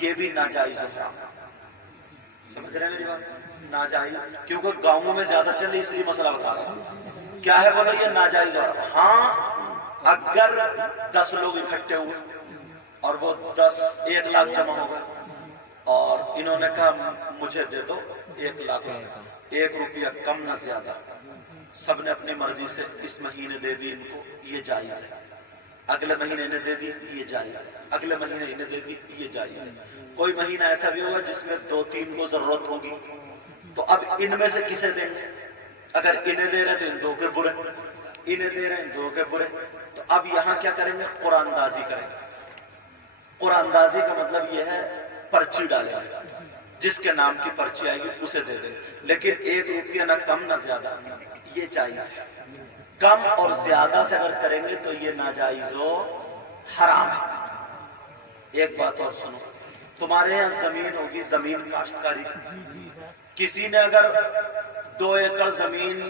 یہ بھی ناجائز و حرام. سمجھ رہے ہیں میری بات؟ ناجائز، کیونکہ گاؤں میں زیادہ چل رہی اس لیے مسئلہ بتا رہا ہوں. کیا ہے بولو؟ یہ ناجائز و حرام. ہاں اگر 10 لوگ اکٹھے ہوئے اور وہ 1 لاکھ جمع ہو گئے اور انہوں نے کہا مجھے دے دو 1 لاکھ، 1 روپیہ کم نہ زیادہ، سب نے اپنی مرضی سے اس مہینے دے دی ان کو، یہ جائز ہے. اگلے مہینے انہیں دے دی، یہ جائز ہے. اگلے مہینے انہیں دے دی، یہ جائز ہے. کوئی مہینہ ایسا بھی ہوگا جس میں 2-3 کو ضرورت ہوگی، تو اب ان میں سے کسے دیں گے؟ اگر انہیں دے رہے تو ان 2 کے برے، انہیں دے رہے ہیں 2 کے برے. تو اب یہاں کیا کریں گے؟ قرآن اندازی کریں گے. قرآن اندازی کا مطلب یہ ہے پرچی ڈالیں گے، جس کے نام کی پرچی آئے گی اسے دے دیں گے، لیکن 1 روپیہ نہ کم نہ زیادہ. یہ جائز ہے. کم اور زیادہ سے اگر کریں گے تو یہ ناجائز و حرام ہے. ایک بات اور سنو، تمہارے یہاں زمین ہوگی، زمین کاشتکاری، کسی نے اگر 2 ایکڑ زمین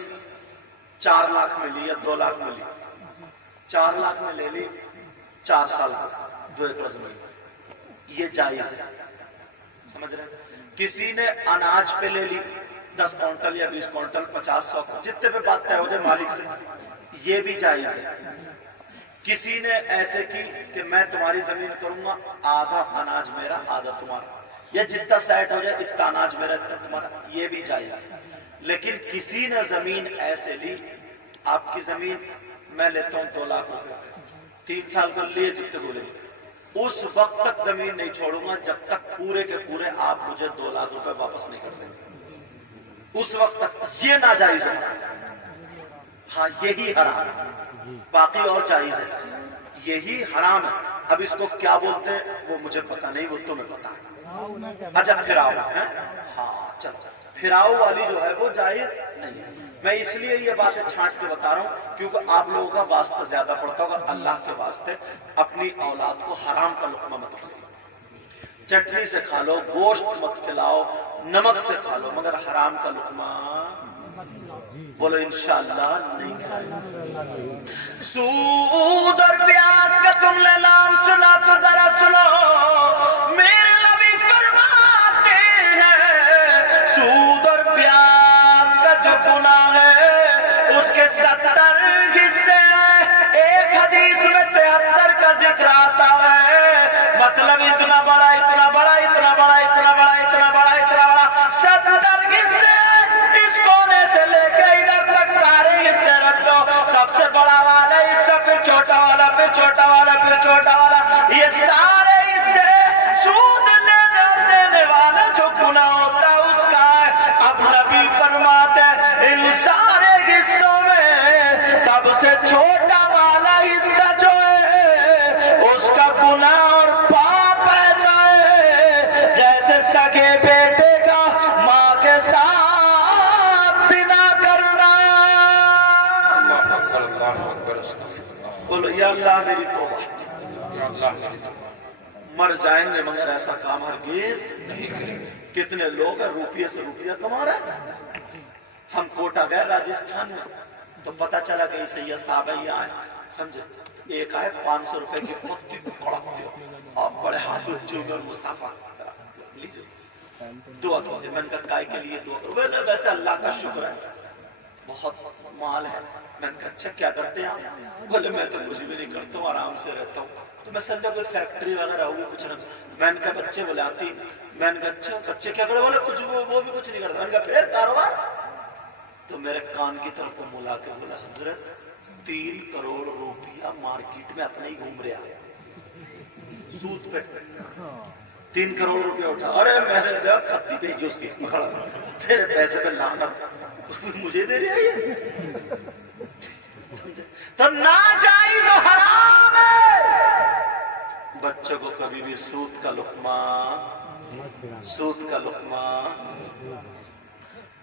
4 لاکھ میں لی یا 2 لاکھ میں لی، 4 لاکھ میں لے لی 4 سال میں 2 ایکڑ زمین، یہ جائز ہے. سمجھ رہے ہیں؟ کسی نے اناج پہ لے لی 10 کوئنٹل یا 20 کوئنٹل 50-100 جتنے پہ بات طے ہو جائے مالک سے، یہ بھی جائز ہے. کسی نے ایسے کی کہ میں تمہاری زمین کروں گا، آدھا اناج میرا آدھا تمہارا، یا جتنا سیٹ ہو جائے اتنا اناج میرا اتنا تمہارا، یہ بھی جائز ہے. لیکن کسی نے زمین ایسے لی، آپ کی زمین میں لیتا ہوں 2 لاکھ روپے، 3 سال کو لیے جتنے بولے، اس وقت تک زمین نہیں چھوڑوں گا جب تک پورے کے پورے آپ مجھے 2 لاکھ روپے واپس نہیں کر دیں گے. اس وقت تک یہ ناجائز ہے. ہاں یہی حرام ہے، باقی اور جائز ہے. یہی حرام ہے. اب اس کو کیا بولتے ہیں وہ مجھے پتا نہیں، وہ تمہیں پتا ہے. اچھا پھراؤ ہے، ہاں چلو پھراؤ والی جو ہے وہ جائز نہیں ہے. میں اس لیے یہ باتیں چھانٹ کے بتا رہا ہوں کیونکہ آپ لوگوں کا واسطہ زیادہ پڑتا ہوگا. اللہ کے واسطے اپنی اولاد کو حرام کا لقمہ مت کھلاؤ. چٹنی سے کھا لو، گوشت مت کھلاؤ، نمک سے کھا لو، مگر حرام کا لقمہ بولو انشاءاللہ نہیں کھائے. سود اور پیاس کا تم نے نام سنا تو ذرا سنو، میرے نبی فرماتے ہیں سود اور پیاس کا جو گناہ ہے اس کے 70 حصے ہیں. ایک حدیث میں 73 کا ذکر آتا ہے. مطلب اتنا بڑا اتنا بڑا اتنا بڑا اتنا بڑا اتنا بڑا اتنا بڑا 70 حصے. اس کونے سے لے کے ادھر تک سارے حصے رکھ دو، سب سے بڑا والا حصہ، پھر چھوٹا والا، پھر چھوٹا والا، پھر چھوٹا والا، یہ سارے حصے سود لینے اور دینے والا جو گناہ ہوتا ہے اس کا ہے. اب نبی فرماتے ہیں ان سارے حصوں میں سب سے چھوٹا والا حصہ جو ہے اس کا گناہ اور پاپ ایسا ہے جیسے سگے بیٹے کا ماں کے ساتھ زنا کرنا. اللہ اکبر، اللہ اکبر، استغفر اللہ. بولو یا اللہ میری توبہ. یا اللہ میری توبہ مر جائیں گے مگر ایسا کام ہرگز. نہیں کریں گے. کتنے لوگ ہیں روپیے سے روپیہ کما رہے ہیں. ہم کوٹا گئے راجستھان میں تو پتا چلا کہ سید صاحب یہ آئے، سمجھے ایک آئے 500 روپے کی پتی کڑکتے ہو، آپ بڑے ہاتھ اچھے گئے مسافہ کرا لیجئے دعا کیجئے. میں نے کہا کائے کے لیے دعا کرو؟ ویسے اللہ کا شکر ہے بہت مال ہے. میں نے کہا اچھا کیا کرتے ہیں آپ؟ بولے میں تو کچھ بھی نہیں کرتا ہوں، آرام سے رہتا ہوں. تو میں سمجھا کوئی فیکٹری وغیرہ ہوگی کچھ نہ. میں نے کہا بچے بلاتی. میں نے کہا اچھا بچے کیا کرے؟ بولے کچھ وہ بھی کچھ نہیں کرتا. میں نے کہا پھر کاروبار؟ تو میرے کان کی طرف کو ملا کے بولا حضرت 3 کروڑ روپیہ مارکیٹ میں اپنے ہی گھوم رہا ہے سود پہ. 3 کروڑ روپیہ اٹھا. ارے میں نے کہا پتی بھیجی اس کی پکڑا، تیرے پیسے پہ لعنت مجھے دے رہی ہے. تو ناجائز و حرام ہے. بچوں کو کبھی بھی سود کا لقمہ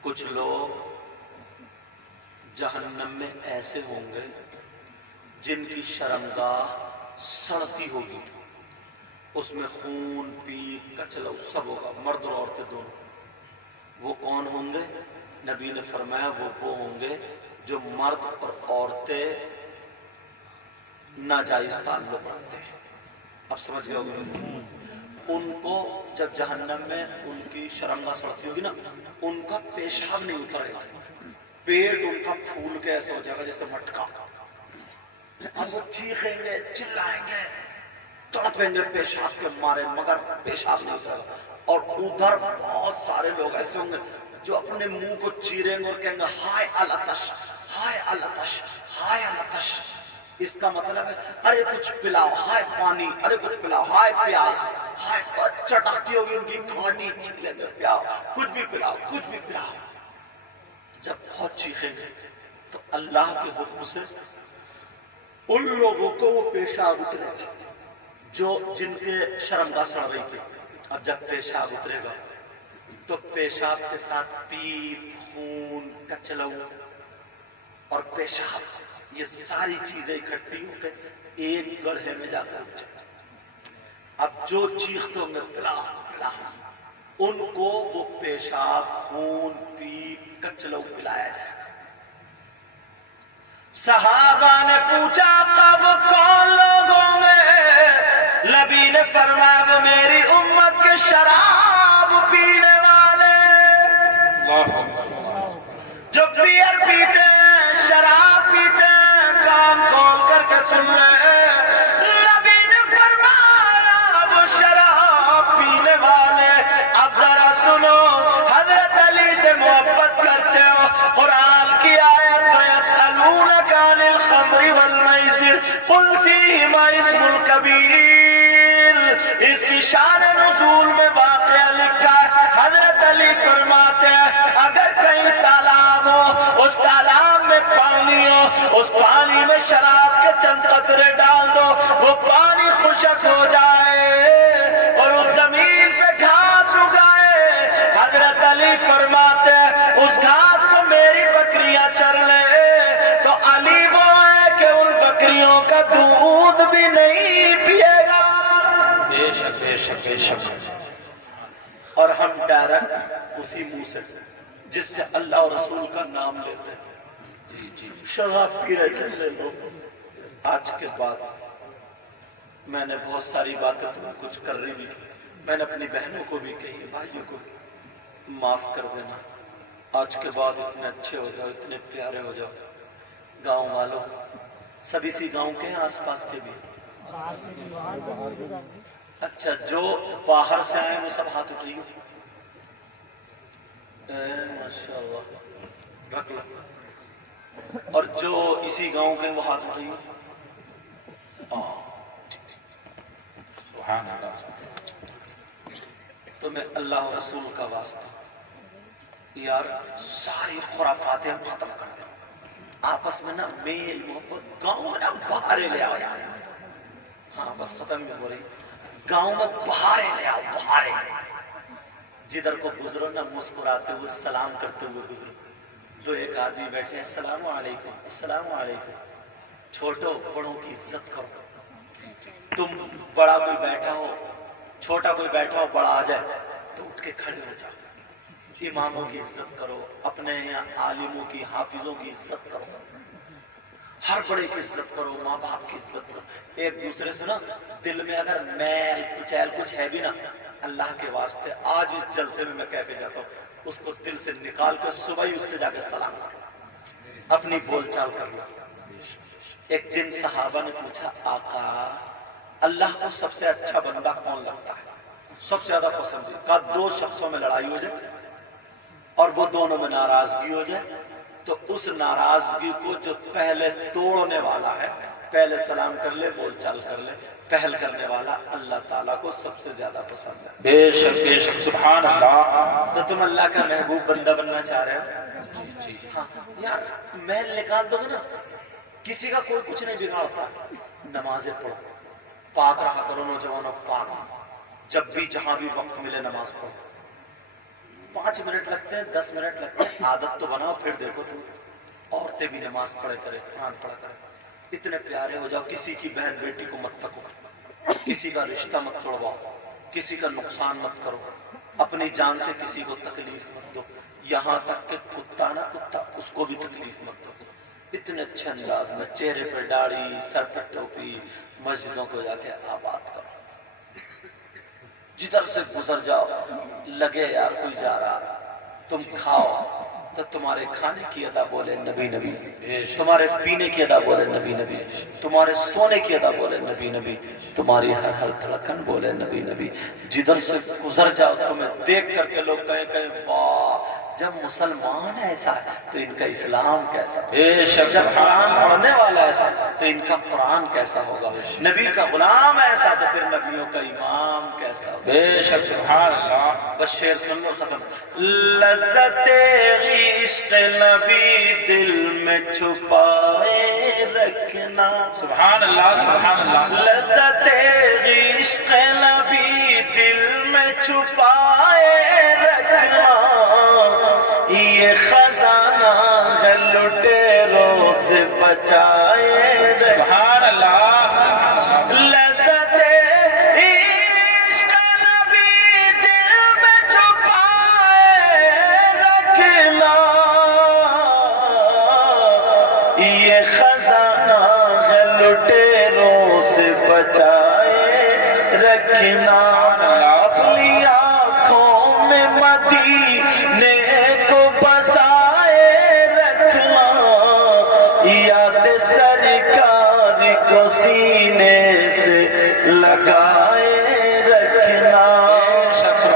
کچھ لوگ جہنم میں ایسے ہوں گے جن کی شرمگاہ سڑتی ہوگی، اس میں خون پیپ کچلا سب ہوگا، مرد اور عورتیں دونوں. وہ کون ہوں گے؟ نبی نے فرمایا وہ ہوں گے جو مرد اور عورتیں ناجائز تعلق رکھتے ہیں. اب سمجھ گئے ہوگے. ان کو جب جہنم میں ان کی شرمگاہ سڑتی ہوگی نا ان کا پیشاب نہیں اترے گا, پیٹ ان کا پھول کے ایسا ہو جائے گا جیسے مٹکا. اب وہ چیخیں گے چلائیں گے تڑپیں گے پیشاب کے مارے مگر پیشاب نہیں اترے گا. اور ادھر بہت سارے لوگ ایسے ہوں گے جو اپنے منہ کو چیریں گے اور کہیں گے ہائے الاتش ہائے الاتش ہائے الاتش. اس کا مطلب ہے ارے کچھ پلاؤ, ہائے پانی, ارے کچھ پلاؤ, ہائے پیاس, ہائے چٹکتی ہوگی ان کی کھانٹی چھلے میں پیاؤ, کچھ بھی پلاؤ کچھ بھی پلاؤ. جب بہت چیخیں گے تو اللہ کے حکم سے ان لوگوں کو وہ پیشاب اترے گا جو جن کے شرمگاہ سڑ رہی تھی. اب جب پیشاب اترے گا تو پیشاب کے ساتھ پیپ, خون, کچلو اور پیشاب یہ ساری چیزیں اکٹھی ہو کے ایک گڑھے میں جا کر اٹھ جائیں. اب جو چیختوں میں پلا پلا ان کو وہ پیشاب, خون, پیپ, کچلو پلایا جائے گا. صحابہ نے پوچھا کب کون لوگوں میں, نبی نے فرمایا وہ میری امت کے شراب پینے والے جو بیئر پیتے ہیں, شراب پیتے ہیں, کان کھول کر کے سن لے. نبی نے فرمایا وہ شراب پینے والے. اب ذرا سنو, حضرت علی سے محبت کرتے ہو, قرآن کی آیت وَيَسْأَلُونَكَ عَنِ الْخَمْرِ وَالْمَيْسِرِ قُلْ فِيهِمَا اسْمٌ كَبِيرٌ. اس کی شان نزول میں واقعہ لکھا ہے. حضرت علی فرماتے ہیں اگر کہیں تالاب ہو, اس تالاب میں پانی ہو, اس پانی میں شراب کے چند قطرے ڈال دو, وہ پانی خشک ہو جائے اور اس زمین پہ گھاس اگائے. حضرت علی فرماتے ہیں اس گھاس کو میری بکریاں چر لے تو علی وہ ہے کہ ان بکریوں کا دودھ بھی نہیں پیے گا. بے شک بے شک بے شک. اور ہم ڈائریکٹ اسی منہ سے جس سے اللہ اور رسول کا نام لیتے ہیں شراب پی رہے کتنے لوگ. آج کے بعد میں نے بہت ساری باتیں تمہیں کچھ کر رہی بھی کی, میں نے اپنی بہنوں کو بھی کہی, بھائیوں کو معاف کر دینا. آج کے بعد اتنے اچھے ہو جاؤ, اتنے پیارے ہو جاؤ. گاؤں والوں سب اسی گاؤں کے ہیں, آس پاس کے بھی. اچھا جو باہر سے آئے وہ سب ہاتھ اٹھائیے. ماشاءاللہ رکھ لو. اور جو اسی گاؤں کے وہ ہاتھ اٹھائیے. سبحان اللہ. تو میں اللہ و رسول کا واسطہ یار ساری خرافاتیں ہم ختم کر دیں. آپس میں نا میل محبت گاؤں میں نا بہارے لے آؤ یار. ہاں بس ختم ہی ہو رہی. گاؤں میں بہارے لے آؤ, بہارے. جدھر کو گزرو نا مسکراتے ہوئے سلام کرتے ہوئے گزرو. جو ایک آدمی بیٹھے السلام علیکم السلام علیکم. چھوٹوں بڑوں کی عزت کرو. تم بڑا کوئی بیٹھا ہو, چھوٹا کوئی بیٹھا ہو, بڑا آ جائے تو اٹھ کے کھڑے ہو جاؤ. اماموں کی عزت کرو, اپنے یہاں عالموں کی, حافظوں کی عزت کرو, ہر بڑے کی عزت کرو, ماں باپ کی عزت کرو. ایک دوسرے سے نا دل میں اگر میل کچیل کچھ ہے بھی نا, اللہ کے واسطے آج اس جلسے میں میں کہہ کے جاتا ہوں اس کو دل سے نکال کے صبح ہی اس سے جا کے سلام کرو, اپنی بول چال کر لو. ایک دن صحابہ نے پوچھا آقا اللہ کو سب سے اچھا بندہ کون لگتا ہے, سب سے زیادہ پسند ہے؟ کہا دو شخصوں میں لڑائی ہو جائے اور وہ دونوں میں ناراضگی ہو جائے تو اس ناراضگی کو جو پہلے توڑنے والا ہے پہلے سلام کر لے, بول چال کر لے. پہل کرنے والا اللہ تعالیٰ کو سب سے زیادہ پسند ہے. بے شک سبحان اللہ. تو تم اللہ کا محبوب بندہ بننا چاہ رہے ہو؟ ہاں یار محل نکال دو گے نا, کسی کا کوئی کچھ نہیں بگاڑتا. نمازیں پڑھو, پاک رہا کرو نوجوانوں, پاک. جب بھی جہاں بھی وقت ملے نماز پڑھو. 5 منٹ لگتے ہیں, 10 منٹ لگتے ہیں, عادت تو بناؤ. پھر دیکھو تم عورتیں بھی نماز پڑھے کرے, قرآن پڑھا کرے. اتنے پیارے ہو جاؤ. کسی کی بہن بیٹی کو مت تکو, کسی کا رشتہ مت توڑواؤ, کسی کا نقصان مت کرو, اپنی جان سے کسی کو تکلیف مت دو. یہاں تک کہ کتا نا کتا, اس کو بھی تکلیف مت دو. اتنے اچھے انداز میں چہرے پہ داڑھی, سر پہ ٹوپی, مسجدوں کو جا کے آباد کرو. جدھر سے گزر جاؤ لگے یار کوئی جا رہا، تم کھاؤ تو تمہارے کھانے کی ادا بولے نبی نبی، تمہارے پینے کی ادا بولے نبی نبی، تمہارے سونے کی ادا بولے نبی نبی، تمہاری ہر ہر دھڑکن بولے نبی نبی، جدھر سے گزر جاؤ تمہیں دیکھ کر کے لوگ کہیں واہ، جب مسلمان ایسا ہے تو ان کا اسلام کیسا ہوگا، جب قرآن پڑھنے والا ایسا تو ان کا قرآن کیسا ہوگا، نبی کا غلام ایسا تو پھر نبیوں کا امام کیسا ہوگا۔ بے شک سبحان اللہ۔ بس شعر سن لو ختم۔ لذت عشق نبی دل میں چھپائے رکھنا، سبحان اللہ سبحان اللہ۔ لذت عشق نبی دل میں چھپائے رکھنا، یہ خزانہ ہے لٹیروں سے بچائے رکھنا۔ سبحان اللہ سبحان اللہ۔ لذت عشق نبی دل میں چھپائے رکھنا، یہ خزانہ ہے لٹیروں سے بچائے رکھنا، اپنی آنکھوں میں مدینے کو بسائے رکھنا، یاد سرکار کو سینے سے لگائے رکھنا۔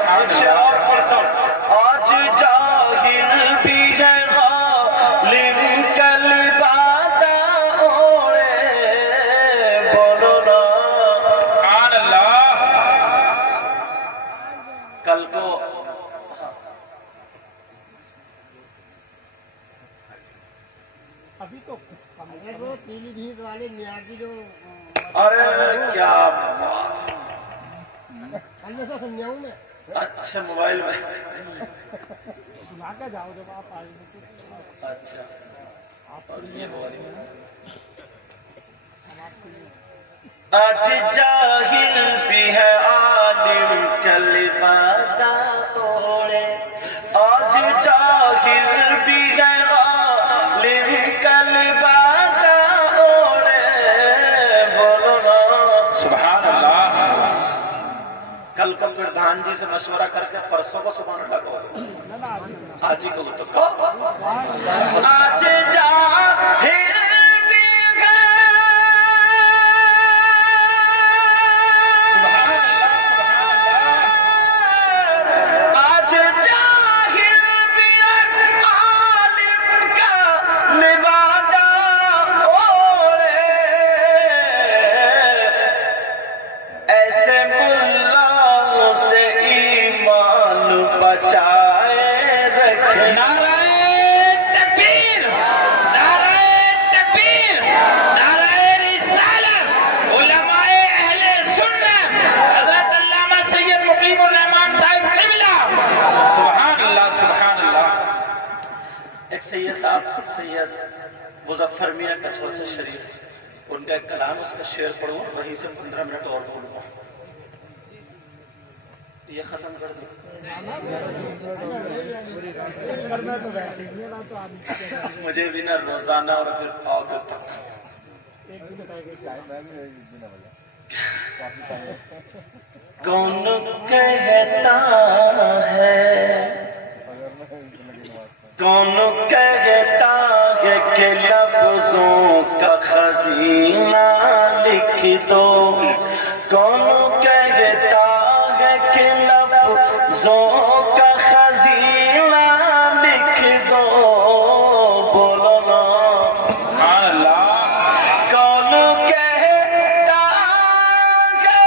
ایک شعر اور پڑھتا ہوں۔ آج جاہل بھی ہے غالب کا لبادہ اوڑھے، بولو نا سبحان اللہ۔ کل کو ابھی تو وہ پیلی بھیت والے میاں کی جو ارے کیا بات، ہم سے سنیا ہوں میں اچھا موبائل میں، سنا کے جاؤ جب آپ آئیں گے تو اچھا اور یہ موبائل میں۔ آج جاہل بھی ہے عالم کا لبادہ اوڑھے، آج جاہل بھی ہے عالم کا لبادہ اوڑھے، بولو نا سبحان اللہ۔ کل کو پردھان جی سے مشورہ کر کے پرسوں کو سبحان اللہ کہو، آج ہی کہو تو کہو۔ آج جاہل بھی ہے، سبحان اللہ سبحان اللہ۔ آج جاہل بھی عالم کا لبادہ اوڑھے، ایسے ملاؤں سے ایمان بچائے رکھنا۔ نعرہ تکبیر، نعرہ تکبیر، نعرہ رسالت، علماء اہل سنت، حضرت علامہ سید مقیم الرحمان صاحب قبلہ، سبحان اللہ سبحان اللہ۔ ایک سید صاحب سید مظفر میاں کچھوچا شریف، ان کا ایک کلام اس کا شعر پڑھوں، وہیں سے 15 منٹ اور بولوں گا، یہ ختم کر دوں۔ مجھے بھی نہ روزانہ اور پھر پاؤ کے تک۔ کون کہتا ہے، کون کہتا ہے کہ لفظوں کا خزینہ لکھ دو، کون کہتا ہے کہ لفظوں کا خزینہ لکھ دو، بولو نا سبحان اللہ۔ کون کہتا ہے،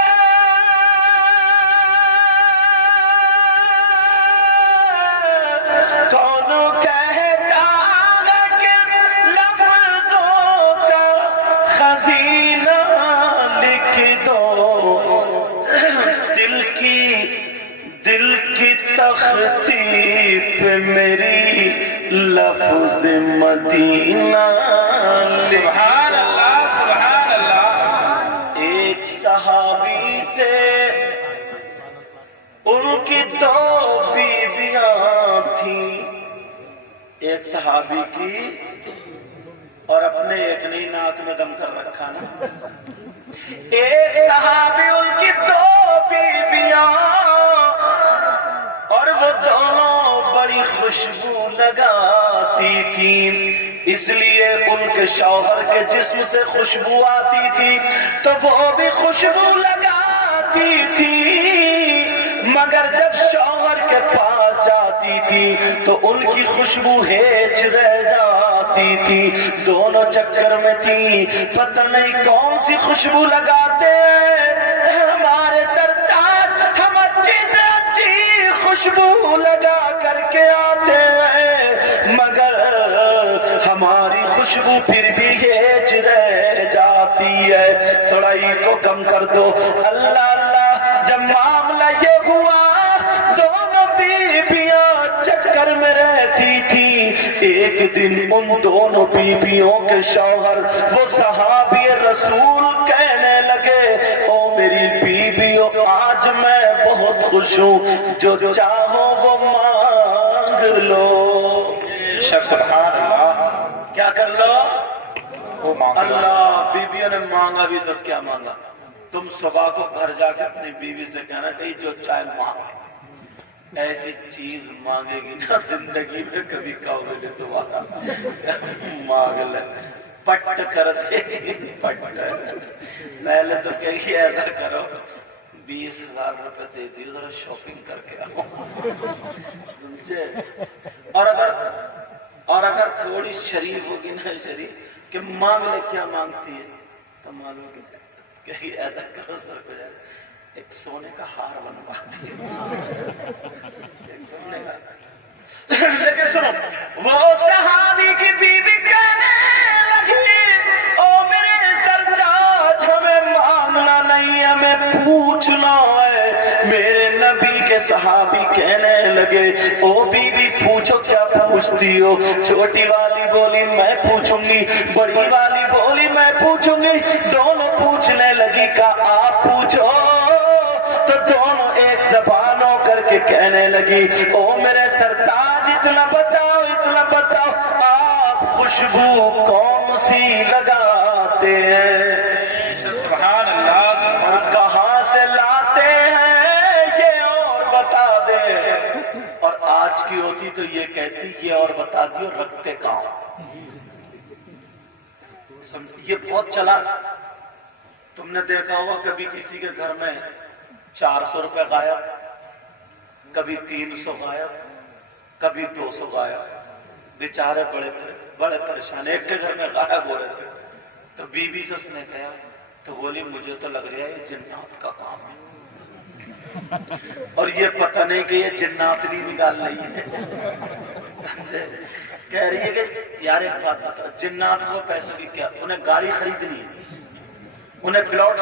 کون کہتا ہے کہ لفظوں کا خزینہ لکھ دو، دل کی تختی پہ میری لفظ مدینہ لکھ سبحان اللہ سبحان اللہ۔ ایک صحابی تھے، ان کی 2 بیویاں تھیں، ایک صحابی کی اور اپنے ایک نہیں ناک میں دم کر رکھا نا، ایک صحابی ان کی 2 بیویاں لگاتی تھی، اس لیے ان کے شوہر کے جسم سے خوشبو آتی تھی تو وہ بھی خوشبو لگاتی تھی، مگر جب شوہر کے پاس جاتی تھی تو ان کی خوشبو ہیچ رہ جاتی تھی، دونوں چکر میں تھی، پتہ نہیں کون سی خوشبو لگاتے ہیں ہمارے سرتاج، ہم اچھی سے اچھی خوشبو لگا کر کے آتے ہیں مگر ہماری خوشبو پھر بھی ہیچ رہ جاتی ہے، تھوڑا ہی کو کم کر دو۔ اللہ اللہ، جب معاملہ یہ ہوا دونوں بیویاں چکر میں رہتی تھی، ایک دن ان دونوں بیویوں کے شوہر وہ صحابی رسول کہنے لگے، او میری بیویوں آج میں بہت خوش ہوں، جو چاہو وہ مانگ لو۔ سبحان اللہ، کیا کر لو؟ وہ مانگ لو۔ اللہ، بیویوں نے مانگا بھی تو کیا مانگا؟ تم صبح کو گھر جا کے اپنی بیوی سے کہنا کہ جو چاہے مانگ، ایسی چیز مانگے گی نا زندگی میں کبھی قابل دوبارہ مانگ لے، پٹ کر دے گی، پٹ۔ پہلے تو کہیے ایسا کرو 20,000 روپے دے دیو ذرا شاپنگ کر کے آؤ، سمجھے؟ اور اگر تھوڑی شریف ہوگی نا، شریف کہ مانگ لے، کیا مانگتی ہے تو معلوم کہ ایسا کرو سر کو جائے ایک سونے کا ہار بنواتی ہے، ایک سونے کا۔ لیکن سنو، وہ صحابی کی بیوی کہنے لگی، او میرے سرتاج ہمیں مانگنا نہیں، ہمیں پوچھنا ہے۔ میرے نبی کے صحابی کہنے لگے، او بی بی پوچھو، کیا پوچھتی ہو؟ چھوٹی والی بولی میں پوچھوں گی، بڑی والی بولی میں پوچھوں گی، دونوں پوچھنے لگی کہا آپ پوچھو، تو دونوں ایک زبان ہو کر کے کہنے لگی، او میرے سرتاج اتنا بتاؤ آپ خوشبو کون سی لگاتے ہیں؟ سبحان اللہ، سبحان اللہ۔ کہاں سے لاتے ہیں یہ اور بتا دے، اور آج کی ہوتی تو یہ کہتی یہ اور بتا دیو، رکھتے کہاں؟ یہ بہت چلا۔ تم نے دیکھا ہوگا کبھی کسی کے گھر میں 400 روپے غائب، کبھی 300 غائب، کبھی 200 غائب، بیچارے بڑے پریشان، ایک کے گھر میں غائب ہو رہے تھے تو بیوی سے اس نے کہا، تو بولی مجھے تو لگ رہا ہے یہ جنات کا کام ہے، اور یہ پتہ نہیں کہ یہ جنات نہیں نکال رہی ہے، کہہ رہی ہے کہ یار ایک بات بتا، جنات کو پیسوں کی کیا، انہیں گاڑی خریدنی ہے، انہیں پلاٹ